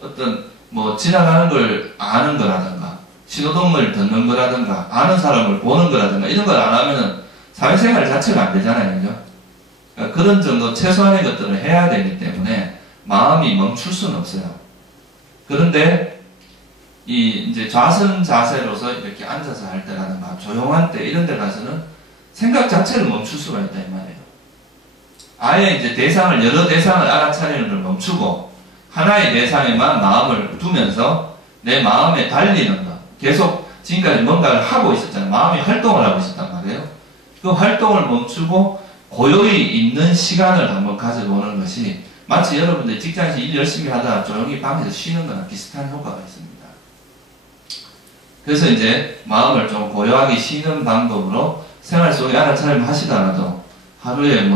어떤 뭐 지나가는 걸 아는 거라든가 신호등을 듣는 거라든가 아는 사람을 보는 거라든가 이런 걸 안 하면은 사회생활 자체가 안 되잖아요. 그죠? 그러니까 그런 정도 최소한의 것들을 해야 되기 때문에 마음이 멈출 수는 없어요. 그런데 이 이제 좌선 자세로서 이렇게 앉아서 할 때라든가 조용한 때 이런 데 가서는 생각 자체를 멈출 수가 있다 이 말이에요. 아예 이제 여러 대상을 알아차리는 걸 멈추고 하나의 대상에만 마음을 두면서 내 마음에 달리는 것. 계속 지금까지 뭔가를 하고 있었잖아요. 마음이 활동을 하고 있었단 말이에요. 그 활동을 멈추고 고요히 있는 시간을 한번 가져보는 것이 마치 여러분들 직장에서 일 열심히 하다가 조용히 방에서 쉬는 거나 비슷한 효과가 있습니다. 그래서 이제 마음을 좀 고요하게 쉬는 방법으로 생활 속에 알아차림 하시더라도 하루에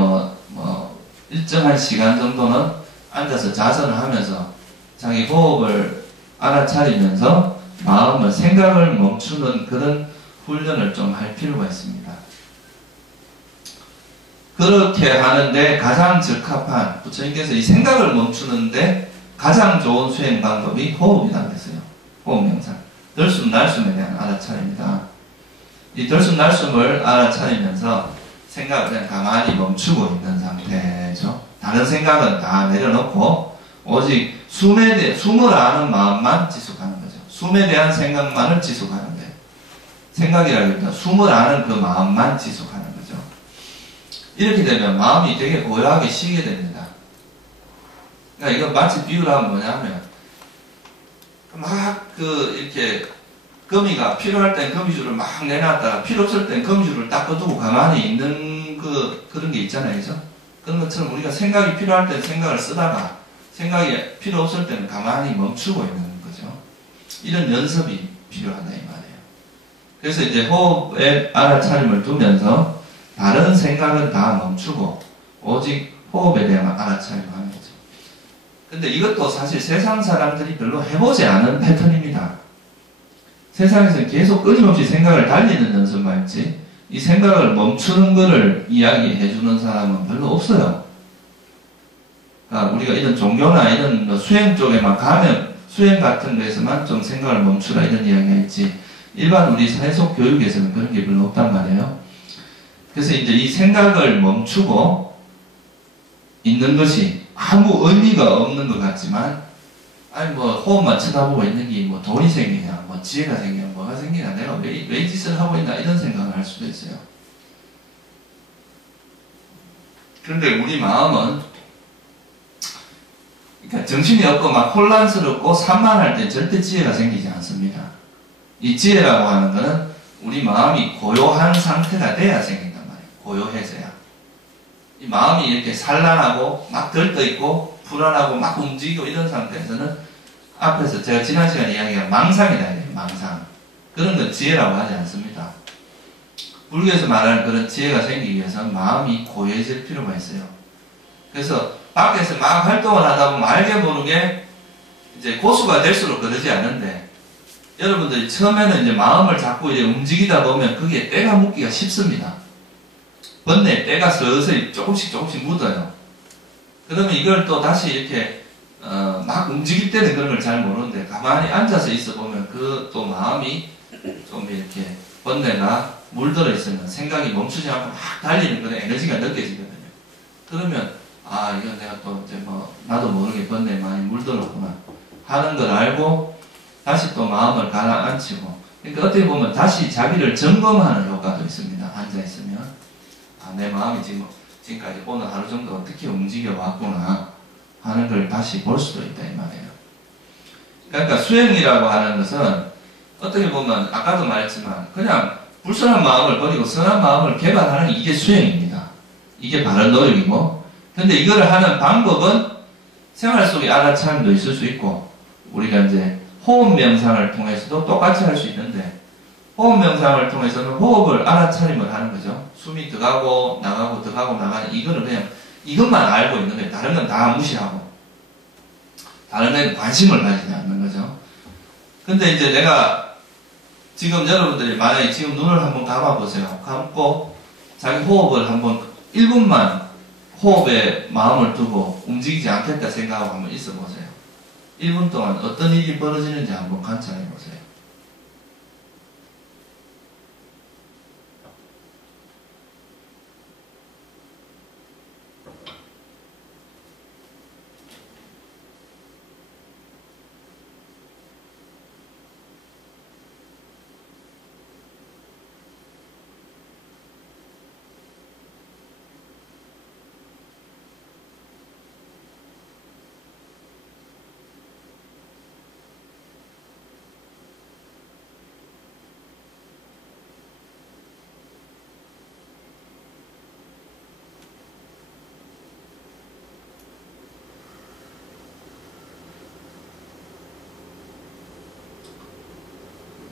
일정한 시간 정도는 앉아서 자선을 하면서 자기 호흡을 알아차리면서 마음을 생각을 멈추는 그런 훈련을 좀 할 필요가 있습니다. 그렇게 하는데 가장 적합한 부처님께서 이 생각을 멈추는데 가장 좋은 수행 방법이 호흡이라고 했어요. 호흡 명상. 들숨날숨에 대한 알아차림입니다. 이 들숨날숨을 알아차리면서 생각을 그냥 가만히 멈추고 있는 상태죠. 다른 생각은 다 내려놓고 오직 숨을 아는 마음만 지속하는 거죠. 숨에 대한 생각만을 지속하는 거예요. 생각이라기보다 숨을 아는 그 마음만 지속하는 거죠. 이렇게 되면 마음이 되게 고요하게 쉬게 됩니다. 그러니까 이거 마치 비유를 하면 뭐냐면 이렇게 거미가 필요할 땐 거미줄을 막 내놨다가 필요 없을 땐 거미줄을 딱 꺼두고 가만히 있는 그런 게 있잖아요. 그죠? 그런 것처럼 우리가 생각이 필요할 땐 생각을 쓰다가 생각이 필요 없을 때는 가만히 멈추고 있는 거죠. 이런 연습이 필요하다 이 말이에요. 그래서 이제 호흡에 알아차림을 두면서 다른 생각은 다 멈추고 오직 호흡에 대한 알아차림을 하는 거죠. 근데 이것도 사실 세상 사람들이 별로 해보지 않은 패턴입니다. 세상에서 계속 끊임없이 생각을 달리는 연습만 있지 이 생각을 멈추는 것을 이야기해주는 사람은 별로 없어요. 그러니까 우리가 이런 종교나 이런 수행 쪽에만 가면 수행 같은 데서만 좀 생각을 멈추라 이런 이야기가 있지 일반 우리 사회속 교육에서는 그런 게 별로 없단 말이에요. 그래서 이제 이 생각을 멈추고 있는 것이 아무 의미가 없는 것 같지만 호흡만 쳐다보고 있는 게 돈이 생기냐 지혜가 생기냐 뭐가 생기냐 내가 왜 이 짓을 하고 있나 이런 생각을 할 수도 있어요. 그런데 우리 마음은 그러니까 정신이 없고 막 혼란스럽고 산만할 때 절대 지혜가 생기지 않습니다. 이 지혜라고 하는 것은 우리 마음이 고요한 상태가 돼야 생긴단 말이에요. 고요해져야. 이 마음이 이렇게 산란하고 막 들떠있고 불안하고 막 움직이고 이런 상태에서는 앞에서 제가 지난 시간에 이야기한 망상이다 이래요. 망상. 그런 건 지혜라고 하지 않습니다. 불교에서 말하는 그런 지혜가 생기기 위해서는 마음이 고요해질 필요가 있어요. 그래서 밖에서 막 활동을 하다 보면 알게 모르게 이제 고수가 될수록 그러지 않는데 여러분들이 처음에는 이제 마음을 자꾸 이제 움직이다 보면 그게 때가 묻기가 쉽습니다. 번뇌에 때가 서서히 조금씩 묻어요. 그러면 이걸 또 다시 이렇게 막 움직일 때는 그런 걸 잘 모르는데 가만히 앉아서 있어 보면 그 또 마음이 좀 이렇게 번뇌가 물들어 있으면 생각이 멈추지 않고 막 달리는 그런 에너지가 느껴지거든요. 그러면 이건 내가 또 이제 나도 모르게 번뇌에 많이 물들었구나 하는 걸 알고 다시 또 마음을 가라앉히고 그러니까 어떻게 보면 다시 자기를 점검하는 효과도 있습니다. 앉아 있으면 내 마음이 지금까지 오늘 하루 정도 어떻게 움직여 왔구나 하는 걸 다시 볼 수도 있다 이 말이에요. 그러니까 수행이라고 하는 것은 어떻게 보면 아까도 말했지만 그냥 불선한 마음을 버리고 선한 마음을 개발하는 이게 수행입니다. 이게 바른 노력이고 근데 이거를 하는 방법은 생활 속에 알아차림도 있을 수 있고 우리가 이제 호흡 명상을 통해서도 똑같이 할 수 있는데 호흡 명상을 통해서는 호흡을 알아차림을 하는 거죠. 숨이 들어가고 나가고 들어가고 나가는 이거는 그냥 이것만 알고 있는 거예요. 다른 건 다 무시하고 다른 데는 관심을 가지지 않는 거죠. 근데 이제 내가 지금 여러분들이 만약에 지금 눈을 한번 감아보세요. 감고 자기 호흡을 한번 1분만 호흡에 마음을 두고 움직이지 않겠다 생각하고 한번 있어 보세요. 1분 동안 어떤 일이 벌어지는지 한번 관찰해 보세요.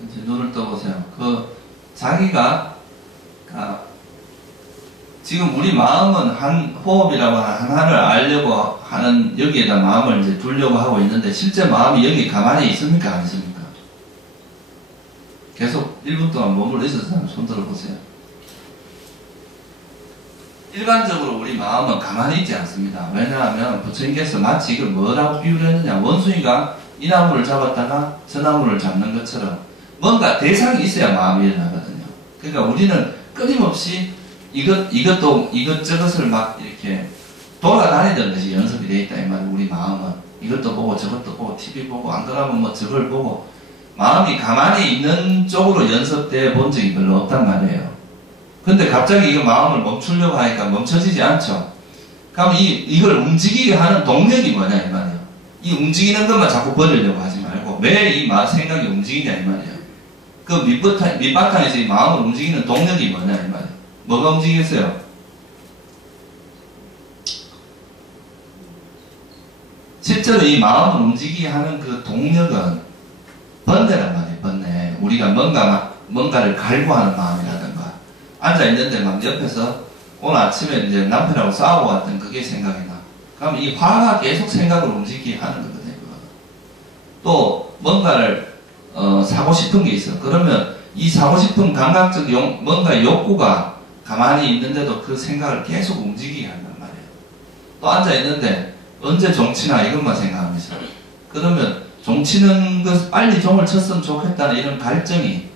이제 눈을 떠보세요. 자기가, 지금 우리 마음은 한 호흡이라고 하나를 알려고 하는 여기에다 마음을 이제 두려고 하고 있는데 실제 마음이 여기 가만히 있습니까? 안 있습니까? 계속 1분 동안 머물러 있어서 한번 손 들어보세요. 일반적으로 우리 마음은 가만히 있지 않습니다. 왜냐하면 부처님께서 마치 이걸 뭐라고 비유를 했느냐. 원숭이가 이 나무를 잡았다가 저 나무를 잡는 것처럼 뭔가 대상이 있어야 마음이 일어나거든요. 그러니까 우리는 끊임없이 이것저것을 막 이렇게 돌아다니는 것이 연습이 되어 있다 이 말이에요. 우리 마음은 이것도 보고 저것도 보고 TV 보고 안 그러면 뭐 저걸 보고 마음이 가만히 있는 쪽으로 연습돼 본 적이 별로 없단 말이에요. 근데 갑자기 이거 마음을 멈추려고 하니까 멈춰지지 않죠. 그럼 이걸 움직이게 하는 동력이 뭐냐 이 말이에요. 이 움직이는 것만 자꾸 버리려고 하지 말고 왜 이 생각이 움직이냐 이 말이에요. 그 밑바탕에서 이 마음을 움직이는 동력이 뭐냐 이 말이에요. 뭐가 움직이겠어요? 실제로 이 마음을 움직이게 하는 그 동력은 번뇌란 말이에요. 번뇌. 우리가 뭔가를 갈구하는 마음이라든가 앉아있는데 막 옆에서 오늘 아침에 이제 남편하고 싸우고 왔던 그게 생각이 나. 그럼 이 화가 계속 생각을 움직이게 하는 거거든요. 또 뭔가를 사고 싶은 게 있어. 그러면 이 사고 싶은 감각적 뭔가 욕구가 가만히 있는데도 그 생각을 계속 움직이게 한단 말이에요. 또 앉아있는데 언제 종치나 이것만 생각하면서 그러면 종치는 것 빨리 종을 쳤으면 좋겠다는 이런 갈증이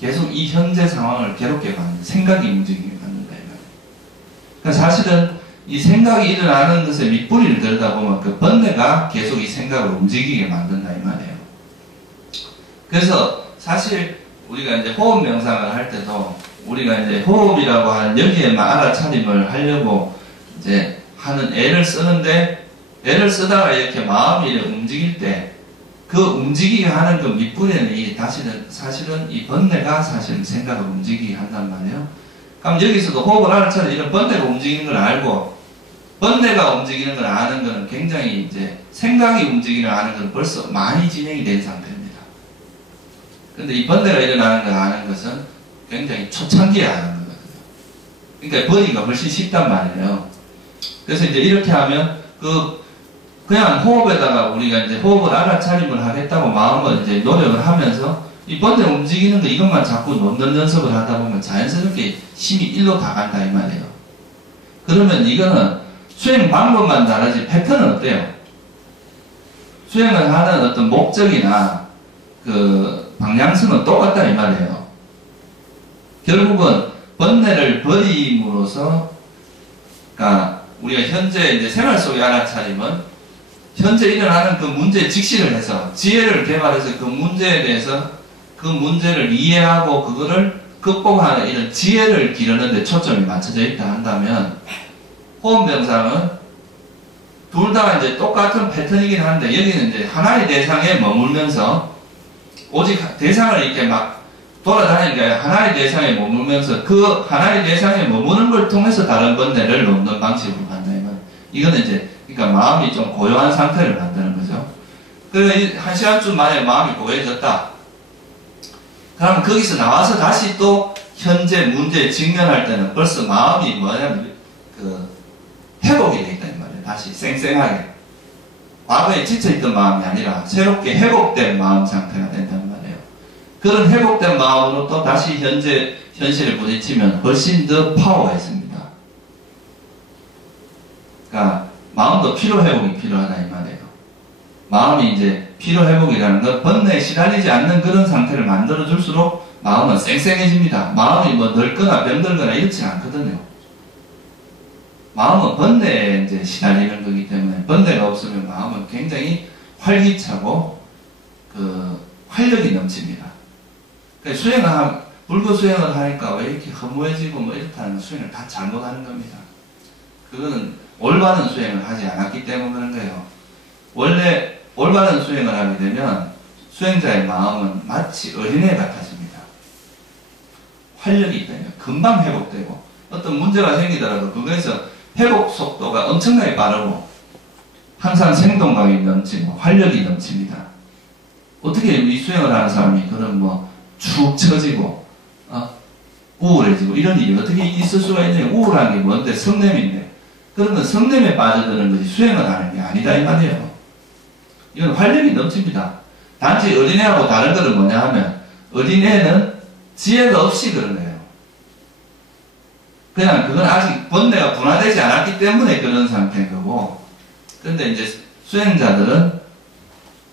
계속 이 현재 상황을 괴롭게 만드는 생각이 움직이게 만든다 이 말이에요. 그러니까 사실은 이 생각이 일어나는 것의 밑뿌리를 들여다보면 그 번뇌가 계속 이 생각을 움직이게 만든다 이 말이에요. 그래서 사실 우리가 이제 호흡 명상을 할 때도 우리가 이제 호흡이라고 하는 여기에만 알아차림을 하려고 이제 하는 애를 쓰는데 애를 쓰다가 이렇게 마음이 이렇게 움직일 때 그 움직이게 하는 그 밑부분이 사실은 이 번뇌가 사실 생각을 움직이게 한단 말이에요. 그럼 여기서도 호흡을 알아차려 이런 번뇌가 움직이는 걸 알고 번뇌가 움직이는 걸 아는 것은 굉장히 이제 생각이 움직이는 걸 아는 것은 벌써 많이 진행이 된 상태입니다. 그런데 이 번뇌가 일어나는 걸 아는 것은 굉장히 초창기에 아는 거거든요. 그러니까 버리기가 훨씬 쉽단 말이에요. 그래서 이제 이렇게 하면 그냥 호흡에다가 우리가 이제 호흡을 알아차림을 하겠다고 마음을 이제 노력을 하면서 이 번뇌 움직이는 거 이것만 자꾸 놓는 연습을 하다 보면 자연스럽게 힘이 일로 다 간다 이 말이에요. 그러면 이거는 수행 방법만 다르지 패턴은 어때요? 수행을 하는 어떤 목적이나 그 방향성은 똑같다 이 말이에요. 결국은 번뇌를 버림으로써 그러니까 우리가 현재 이제 생활 속의 알아차림은 현재 일어나는 그 문제에 직시를 해서 지혜를 개발해서 그 문제에 대해서 그 문제를 이해하고 그거를 극복하는 이런 지혜를 기르는 데 초점이 맞춰져 있다 한다면 호흡 명상은 둘 다 이제 똑같은 패턴이긴 한데 여기는 이제 하나의 대상에 머물면서 오직 대상을 이렇게 막 돌아다니니까 하나의 대상에 머물면서 그 하나의 대상에 머무는 걸 통해서 다른 번뇌를 놓는 방식으로 간다면 이거는 이제 그러니까 마음이 좀 고요한 상태를 만드는 거죠. 그래서 한 시간쯤 만에 마음이 고요해졌다. 그럼 거기서 나와서 다시 또 현재 문제에 직면할 때는 벌써 마음이 뭐냐면 회복이 되어 있다는 말이에요. 다시 쌩쌩하게. 과거에 지쳐있던 마음이 아니라 새롭게 회복된 마음 상태가 된다는 말이에요. 그런 회복된 마음으로 또 다시 현실에 부딪히면 훨씬 더 파워가 있습니다. 그러니까 마음도 피로 회복이 필요하다 이 말이에요. 마음이 이제 피로회복이라는 건 번뇌에 시달리지 않는 그런 상태를 만들어줄수록 마음은 쌩쌩해집니다. 마음이 뭐 늙거나 병들거나 이렇지 않거든요. 마음은 번뇌에 이제 시달리는 거기 때문에 번뇌가 없으면 마음은 굉장히 활기차고 활력이 넘칩니다. 불교 수행을 하니까 왜 이렇게 허무해지고 뭐 이렇다는 수행을 다 잘못하는 겁니다. 그거는 올바른 수행을 하지 않았기 때문에 그런 거예요. 원래 올바른 수행을 하게 되면 수행자의 마음은 마치 어린애 같아집니다. 활력이 있다면 금방 회복되고 어떤 문제가 생기더라도 그거에서 회복 속도가 엄청나게 빠르고 항상 생동감이 넘치고 활력이 넘칩니다. 어떻게 이 수행을 하는 사람이 그런 축 처지고 우울해지고 이런 일이 어떻게 있을 수가 있냐. 우울한 게 뭔데? 성냄인데. 그러면 성냄에 빠져드는 것이 수행을 하는 게 아니다 이 말이에요. 이건 활력이 넘칩니다. 단지 어린애하고 다른 것은 뭐냐 하면 어린애는 지혜가 없이 그런 거예요. 그냥 그건 아직 번뇌가 분화되지 않았기 때문에 그런 상태인 거고, 그런데 이제 수행자들은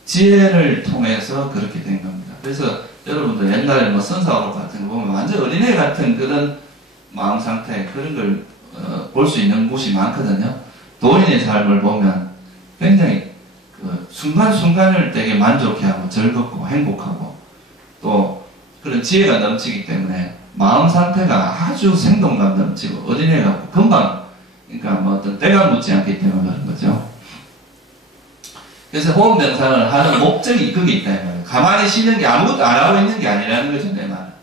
지혜를 통해서 그렇게 된 겁니다. 그래서 여러분들 옛날에 선사오로 같은 거 보면 완전 어린애 같은 그런 마음 상태, 그런 걸 볼 수 있는 곳이 많거든요. 도인의 삶을 보면 굉장히 순간순간을 되게 만족해하고 즐겁고 행복하고 또 그런 지혜가 넘치기 때문에 마음 상태가 아주 생동감 넘치고 어린애 같고 금방, 그러니까 어떤 때가 묻지 않기 때문에 그런 거죠. 그래서 호흡 명상을 하는 목적이 그게 있다 이 말이에요. 가만히 쉬는 게 아무것도 안 하고 있는 게 아니라는 거죠, 내 말은.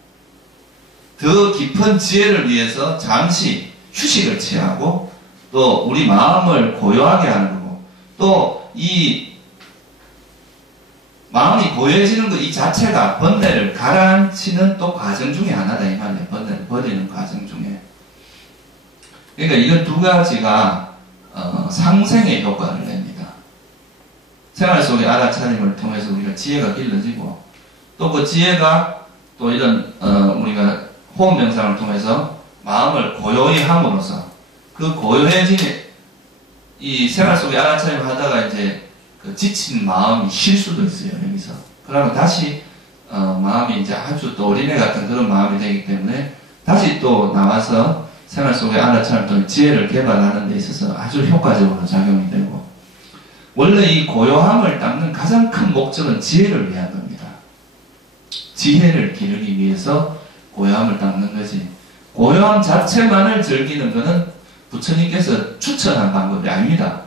더 깊은 지혜를 위해서 잠시 휴식을 취하고 또 우리 마음을 고요하게 하는 거고, 또 이 마음이 고요해지는 것 이 자체가 번뇌를 가라앉히는 또 과정 중에 하나다 이 말이에요. 번뇌를 버리는 과정 중에. 그러니까 이런 두 가지가 상생의 효과를 냅니다. 생활 속의 알아차림을 통해서 우리가 지혜가 길러지고 또 그 지혜가 또 이런 우리가 호흡 명상을 통해서 마음을 고요히 함으로써 그 고요해진 이 생활 속에 알아차림을 하다가 이제 지친 마음이 쉴 수도 있어요, 여기서. 그러면 다시 마음이 이제 아주 또 어린애 같은 그런 마음이 되기 때문에 다시 또 나와서 생활 속에 알아차림 또는 지혜를 개발하는 데 있어서 아주 효과적으로 작용이 되고, 원래 이 고요함을 닦는 가장 큰 목적은 지혜를 위한 겁니다. 지혜를 기르기 위해서 고요함을 닦는 거지, 고요함 자체만을 즐기는 것은 부처님께서 추천한 방법이 아닙니다.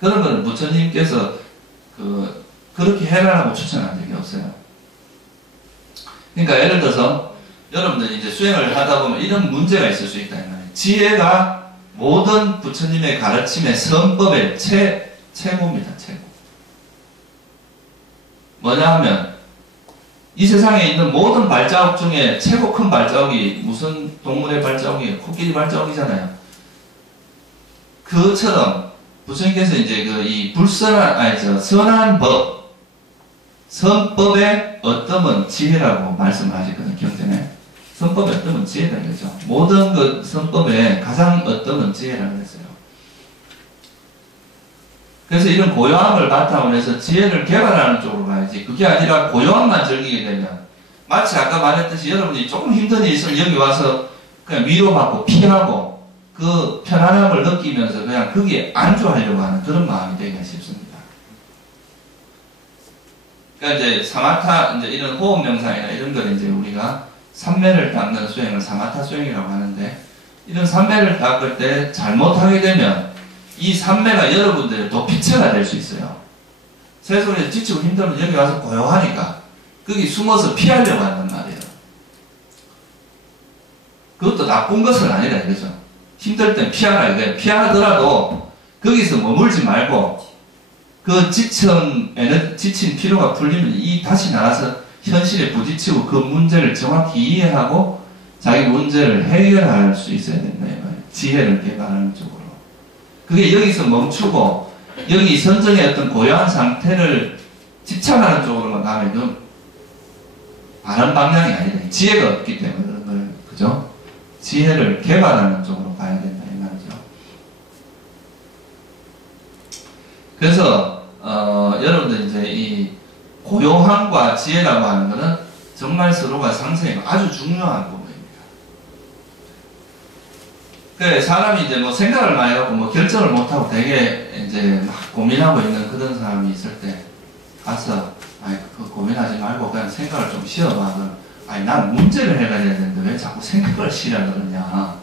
그런 것은 부처님께서 그렇게 해라라고 추천한 적이 없어요. 그러니까 예를 들어서 여러분들이 이제 수행을 하다 보면 이런 문제가 있을 수 있다. 지혜가 모든 부처님의 가르침의 선법의 최고입니다. 최고. 뭐냐 하면 이 세상에 있는 모든 발자국 중에 최고 큰 발자국이 무슨 동물의 발자국이에요? 코끼리 발자국이잖아요. 그처럼 부처님께서 이제 이 선한 법, 선법의 어떠면 지혜라고 말씀을 하셨거든요, 경전에. 선법의 어떠면 지혜다 이거죠. 모든 그 선법의 가장 어떠면 지혜라고 했어요. 그래서 이런 고요함을 바탕으로 해서 지혜를 개발하는 쪽으로 가야지, 그게 아니라 고요함만 즐기게 되면 마치 아까 말했듯이 여러분이 조금 힘든 일이 있으면 여기 와서 그냥 위로받고 피하고 그 편안함을 느끼면서 그냥 거기에 안주하려고 하는 그런 마음이 되기가 쉽습니다. 그러니까 이제 사마타, 이제 이런 호흡 명상이나 이런 걸 이제 우리가 삼매를 닦는 수행을 사마타 수행이라고 하는데, 이런 삼매를 닦을 때 잘못하게 되면 이 삼매가 여러분들의 도피처가 될 수 있어요. 새소리에 지치고 힘들면 여기 와서 고요하니까 거기 숨어서 피하려고 한단 말이에요. 그것도 나쁜 것은 아니라 이거죠. 힘들 땐 피하라 이거예요. 피하더라도 거기서 머물지 말고 그 지친 피로가 풀리면 다시 나가서 현실에 부딪히고 그 문제를 정확히 이해하고 자기 문제를 해결할 수 있어야 된다. 지혜를 개발하는 쪽으로. 그게 여기서 멈추고 여기 선정의 어떤 고요한 상태를 집착하는 쪽으로만 가면 좀 바른 방향이 아니다. 지혜가 없기 때문에 그런 거예요. 그죠? 지혜를 개발하는 쪽으로 가야 된다 이 말이죠. 그래서 고함과 지혜라고 하는 것은 정말 서로가 상생이 아주 중요한 부분입니다. 그래, 사람이 이제 뭐 생각을 많이 하고 뭐 결정을 못하고 되게 이제 막 고민하고 있는 그런 사람이 있을 때 가서, 아니, 그 고민하지 말고 그냥 생각을 좀 쉬어봐. 그럼, 아니, 난 문제를 해결해야 되는데 왜 자꾸 생각을 쉬라 그러냐.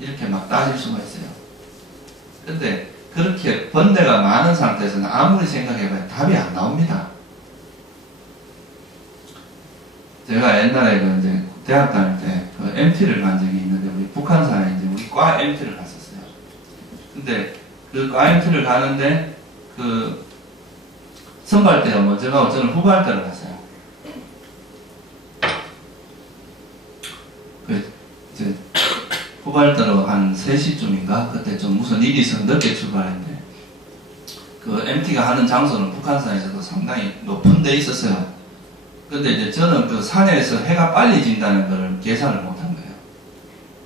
이렇게 막 따질 수가 있어요. 근데 그렇게 번뇌가 많은 상태에서는 아무리 생각해봐야 답이 안 나옵니다. 제가 옛날에 그 이제 대학 다닐 때 그 MT를 간 적이 있는데 우리 북한산에 이제 우리 과 MT를 갔었어요. 근데 그 과 MT를 가는데 그 선발대가 먼저 가고 저는 후발대로 갔어요. 그 이제 후발대로 한 3시쯤인가 그때 좀 무슨 일이 있어서 늦게 출발했는데 그 MT가 하는 장소는 북한산에서도 상당히 높은 데 있었어요. 근데 이제 저는 그 산에서 해가 빨리 진다는 걸 계산을 못한 거예요.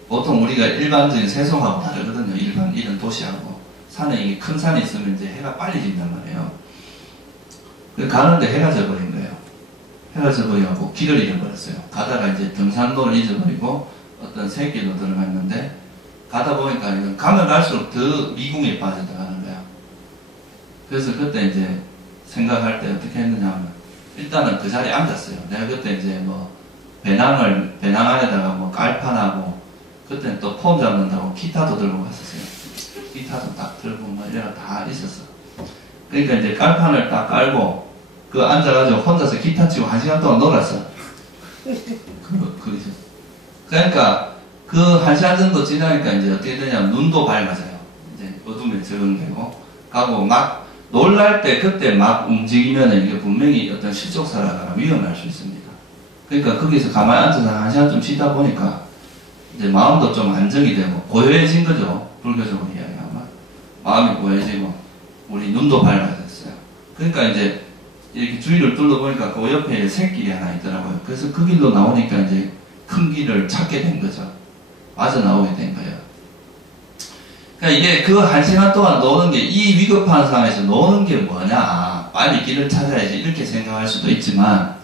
보통 우리가 일반적인 세송하고 다르거든요. 일반 이런 도시하고. 산에 이게 큰 산이 있으면 이제 해가 빨리 진단 말이에요. 가는데 해가 져버린 거예요. 해가 져버려갖고 길을 잃어버렸어요. 가다가 이제 등산로를 잊어버리고 어떤 새길로 들어갔는데 가다 보니까 이건 가면 갈수록 더 미궁에 빠져들어가는 거야. 그래서 그때 이제 생각할 때 어떻게 했느냐 하면 일단은 그 자리에 앉았어요. 내가 그때 이제 뭐 배낭 안에다가 뭐 깔판하고 그때는 또 폼 잡는다고 기타도 들고 갔었어요. 기타도 딱 들고 뭐 이런 거 다 있었어. 그러니까 이제 깔판을 딱 깔고 그 앉아가지고 혼자서 기타 치고 1시간 동안 놀았어. 그러니까 그 1시간 정도 지나니까 이제 어떻게 되냐면 눈도 밝아져요. 이제 어둠에 적응되고 가고 막 놀랄 때 그때 막 움직이면 이게 분명히 어떤 실족사라거나 위험할 수 있습니다. 그러니까 거기서 가만히 앉아서 1시간쯤 쉬다 보니까 이제 마음도 좀 안정이 되고 고요해진 거죠. 불교적으로 이야기하면 마음이 고요해지고 우리 눈도 밝아졌어요. 그러니까 이제 이렇게 주위를 둘러보니까 그 옆에 새길이 하나 있더라고요. 그래서 그 길로 나오니까 이제 큰 길을 찾게 된 거죠. 빠져나오게 된 거예요. 그러니까 이게 그 1시간 동안 노는 게, 이 위급한 상황에서 노는 게 뭐냐, 빨리 길을 찾아야지 이렇게 생각할 수도 있지만,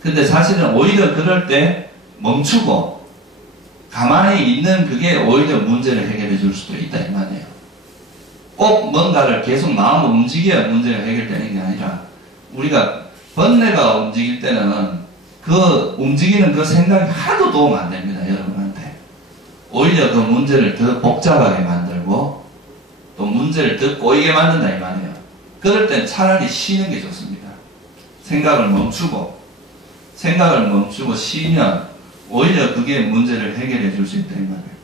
근데 사실은 오히려 그럴 때 멈추고 가만히 있는 그게 오히려 문제를 해결해 줄 수도 있다 이 말이에요. 꼭 뭔가를 계속 마음을 움직여야 문제가 해결되는 게 아니라 우리가 번뇌가 움직일 때는 그 움직이는 그 생각이 하나도 도움 안 됩니다. 여러분한테. 오히려 그 문제를 더 복잡하게 만들고 또 문제를 더 꼬이게 만든다 이 말이에요. 그럴 땐 차라리 쉬는 게 좋습니다. 생각을 멈추고 쉬면 오히려 그게 문제를 해결해 줄 수 있다 이 말이에요.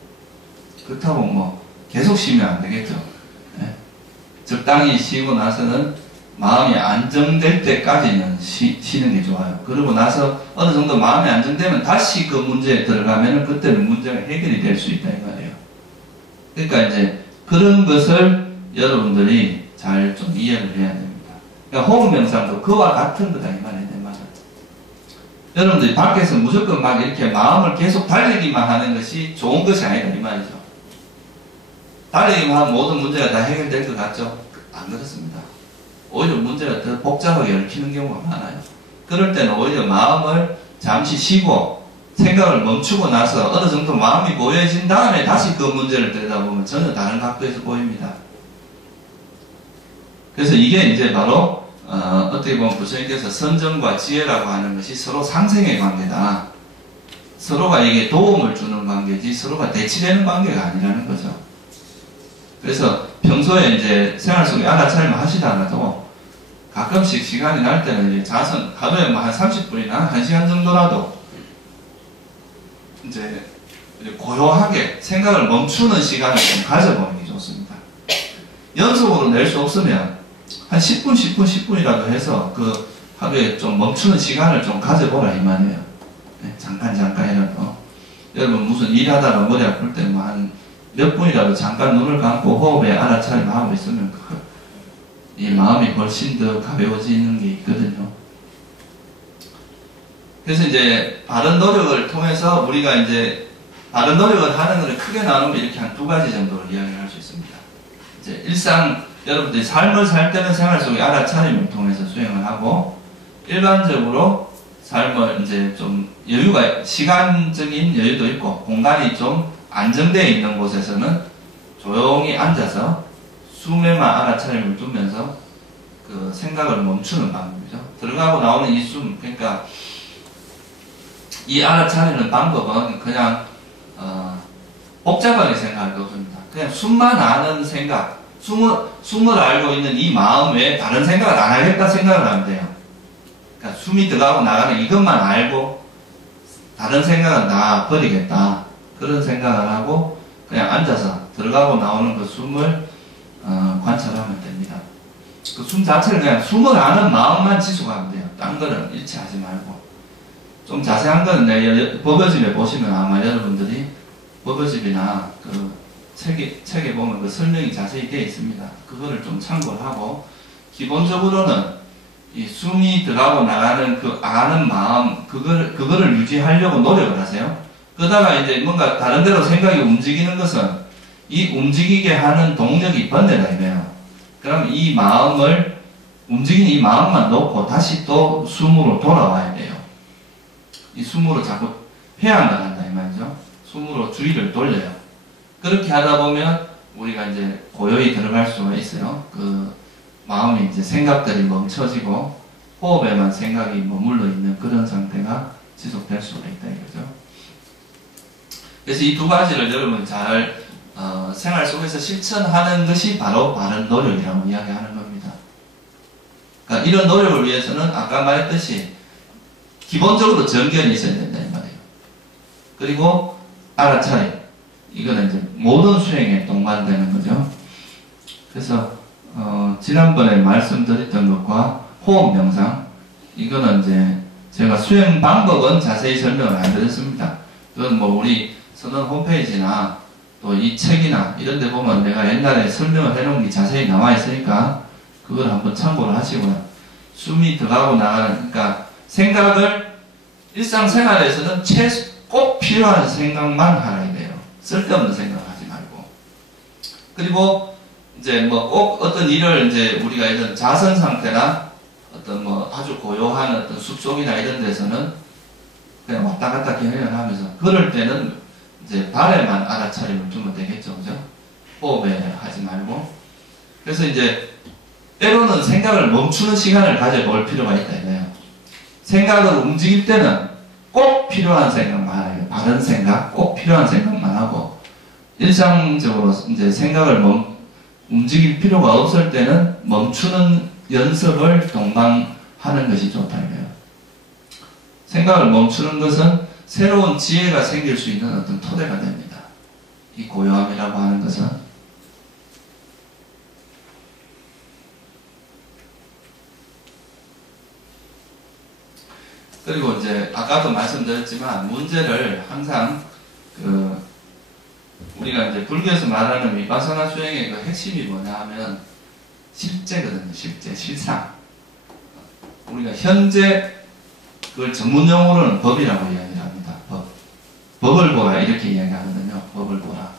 그렇다고 뭐 계속 쉬면 안 되겠죠. 네? 적당히 쉬고 나서는 마음이 안정될 때까지는 쉬는 게 좋아요. 그러고 나서 어느 정도 마음이 안정되면 다시 그 문제에 들어가면 그때는 문제가 해결이 될 수 있다 이 말이에요. 그러니까 이제 그런 것을 여러분들이 잘 좀 이해를 해야 됩니다. 그러니까 호흡 명상도 그와 같은 거다 이 말이에요. 내 말은. 여러분들이 밖에서 무조건 막 이렇게 마음을 계속 달리기만 하는 것이 좋은 것이 아니다 이 말이죠. 달리기만 하면 모든 문제가 다 해결될 것 같죠? 안 그렇습니다. 오히려 문제가 더 복잡하게 얽히는 경우가 많아요. 그럴 때는 오히려 마음을 잠시 쉬고 생각을 멈추고 나서 어느 정도 마음이 고요해진 다음에 다시 그 문제를 들여다보면 전혀 다른 각도에서 보입니다. 그래서 이게 이제 바로 어떻게 보면 부처님께서 선정과 지혜라고 하는 것이 서로 상생의 관계다. 서로가 이게 도움을 주는 관계지 서로가 대치되는 관계가 아니라는 거죠. 그래서 평소에 이제 생활 속에 알아차림을 하시다가도 가끔씩 시간이 날 때는 이제 자선, 하루에 뭐 한 30분이나 1시간 정도라도 이제 고요하게 생각을 멈추는 시간을 좀 가져보는 게 좋습니다. 연속으로 낼 수 없으면 한 10분, 10분, 10분이라도 해서 그 하루에 좀 멈추는 시간을 좀 가져보라 이 말이에요. 네, 잠깐이라도. 여러분 무슨 일하다가 머리 아플 때 뭐 한 몇 분이라도 잠깐 눈을 감고 호흡에 알아차림 하고 있으면 이 마음이 훨씬 더 가벼워지는 게 있거든요. 그래서 이제 바른 노력을 통해서 우리가 이제 바른 노력을 하는 것을 크게 나누면 이렇게 한 2가지 정도로 이야기를 할 수 있습니다. 이제 일상 여러분들이 삶을 살 때는 생활 속에 알아차림을 통해서 수행을 하고 일반적으로 삶을 이제 좀 여유가, 시간적인 여유도 있고 공간이 좀 안정되어 있는 곳에서는 조용히 앉아서 숨에만 알아차림을 두면서 그 생각을 멈추는 방법이죠. 들어가고 나오는 이 숨, 그러니까 이 알아차리는 방법은 그냥 복잡하게 생각할 게 없습니다. 그냥 숨만 아는 생각, 숨을 알고 있는 이 마음 외에 다른 생각을 안 하겠다 생각을 하면 돼요. 그러니까 숨이 들어가고 나가는 이것만 알고 다른 생각은 다 버리겠다. 그런 생각을 하고 그냥 앉아서 들어가고 나오는 그 숨을 관찰하면 됩니다. 그 숨 자체를 그냥 숨을 아는 마음만 지속하면 돼요. 딴 거는 일치하지 말고. 좀 자세한 거는 법요집에 보시면 아마 여러분들이 법요집이나 그 책에 보면 그 설명이 자세히 되어 있습니다. 그거를 좀 참고를 하고, 기본적으로는 이 숨이 들어가고 나가는 그 아는 마음, 그거를 유지하려고 노력을 하세요. 그러다가 이제 뭔가 다른 데로 생각이 움직이는 것은 이 움직이게 하는 동력이 번뇌다 이거예요. 그럼 이 마음을, 움직이는 이 마음만 놓고 다시 또 숨으로 돌아와야 돼요. 이 숨으로 자꾸 회항을 한다 이 말이죠. 숨으로 주의를 돌려요. 그렇게 하다 보면 우리가 이제 고요히 들어갈 수가 있어요. 그 마음이 이제 생각들이 멈춰지고 호흡에만 생각이 머물러 있는 그런 상태가 지속될 수가 있다 이거죠. 그래서 이 두 가지를 여러분 잘 생활 속에서 실천하는 것이 바로 바른 노력이라고 이야기하는 겁니다. 그러니까 이런 노력을 위해서는 아까 말했듯이 기본적으로 정견이 있어야 된다 이 말이에요. 그리고 알아차림, 이거는 이제 모든 수행에 동반되는 거죠. 그래서 지난번에 말씀드렸던 것과 호흡 명상, 이거는 이제 제가 수행 방법은 자세히 설명을 안 드렸습니다. 그건 뭐 우리 선언 홈페이지나 또 이 책이나 이런 데 보면 내가 옛날에 설명을 해놓은 게 자세히 나와 있으니까 그걸 한번 참고를 하시고요. 숨이 들어가고 나가는, 그러니까 생각을 일상생활에서는 꼭 필요한 생각만 하라 돼요. 쓸데없는 생각을 하지 말고. 그리고 이제 뭐 꼭 어떤 일을 이제 우리가 이런 자선 상태나 어떤 뭐 아주 고요한 어떤 숲속이나 이런 데서는 그냥 왔다 갔다 경영하면서 그럴 때는 이제 발에만 알아차림을 두면 되겠죠, 그죠? 호흡에 하지 말고. 그래서 이제 때로는 생각을 멈추는 시간을 가져볼 필요가 있다 이거예요. 생각을 움직일 때는 꼭 필요한 생각만 해요. 바른 생각, 꼭 필요한 생각만 하고, 일상적으로 이제 생각을 움직일 필요가 없을 때는 멈추는 연습을 동반하는 것이 좋다 이거예요. 생각을 멈추는 것은 새로운 지혜가 생길 수 있는 어떤 토대가 됩니다. 이 고요함이라고 하는 것은. 그리고 이제 아까도 말씀드렸지만 문제를 항상 우리가 이제 불교에서 말하는 위파사나 수행의 그 핵심이 뭐냐 하면 실제거든요. 실상. 우리가 현재 그걸 전문 용어로는 법이라고 이야기를 합니다. 법을 보라 이렇게 이야기하거든요. 법을 보라.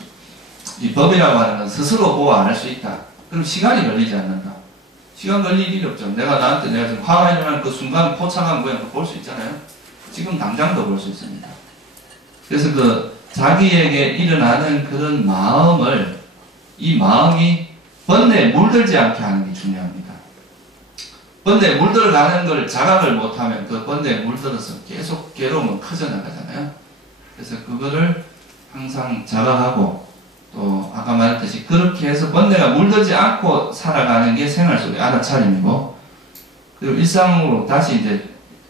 이 법이라고 하는 건 스스로 보아 알 수 있다. 그럼 시간이 걸리지 않는다. 시간 걸릴 일이 없죠. 내가 지금 화가 일어나는 그 순간 포착한 모양 볼 수 있잖아요. 지금 당장도 볼 수 있습니다. 그래서 그 자기에게 일어나는 그런 마음을, 이 마음이 번뇌에 물들지 않게 하는 게 중요합니다. 번뇌에 물들어가는 걸 자각을 못하면 그 번뇌에 물들어서 계속 괴로움은 커져나가잖아요. 그래서 그거를 항상 자각하고, 또 아까 말했듯이 그렇게 해서 번뇌가 물들지 않고 살아가는 게 생활 속의 알아차림이고, 그리고 일상으로 다시 이제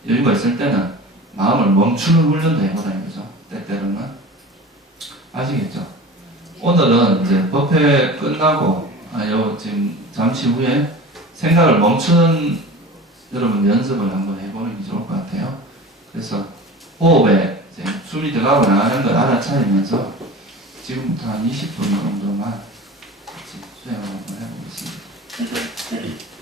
여유가 있을 때는 마음을 멈추는 훈련도 해보라 이거죠. 때때로는. 아시겠죠? 오늘은 이제 법회 끝나고 지금 잠시 후에 생각을 멈추는 여러분 연습을 한번 해보는 게 좋을 것 같아요. 그래서 호흡에 이제 숨이 들어가고 나가는 걸 알아차리면서 지금부터 한 20분 정도만 같이 수행을 한번 해보겠습니다.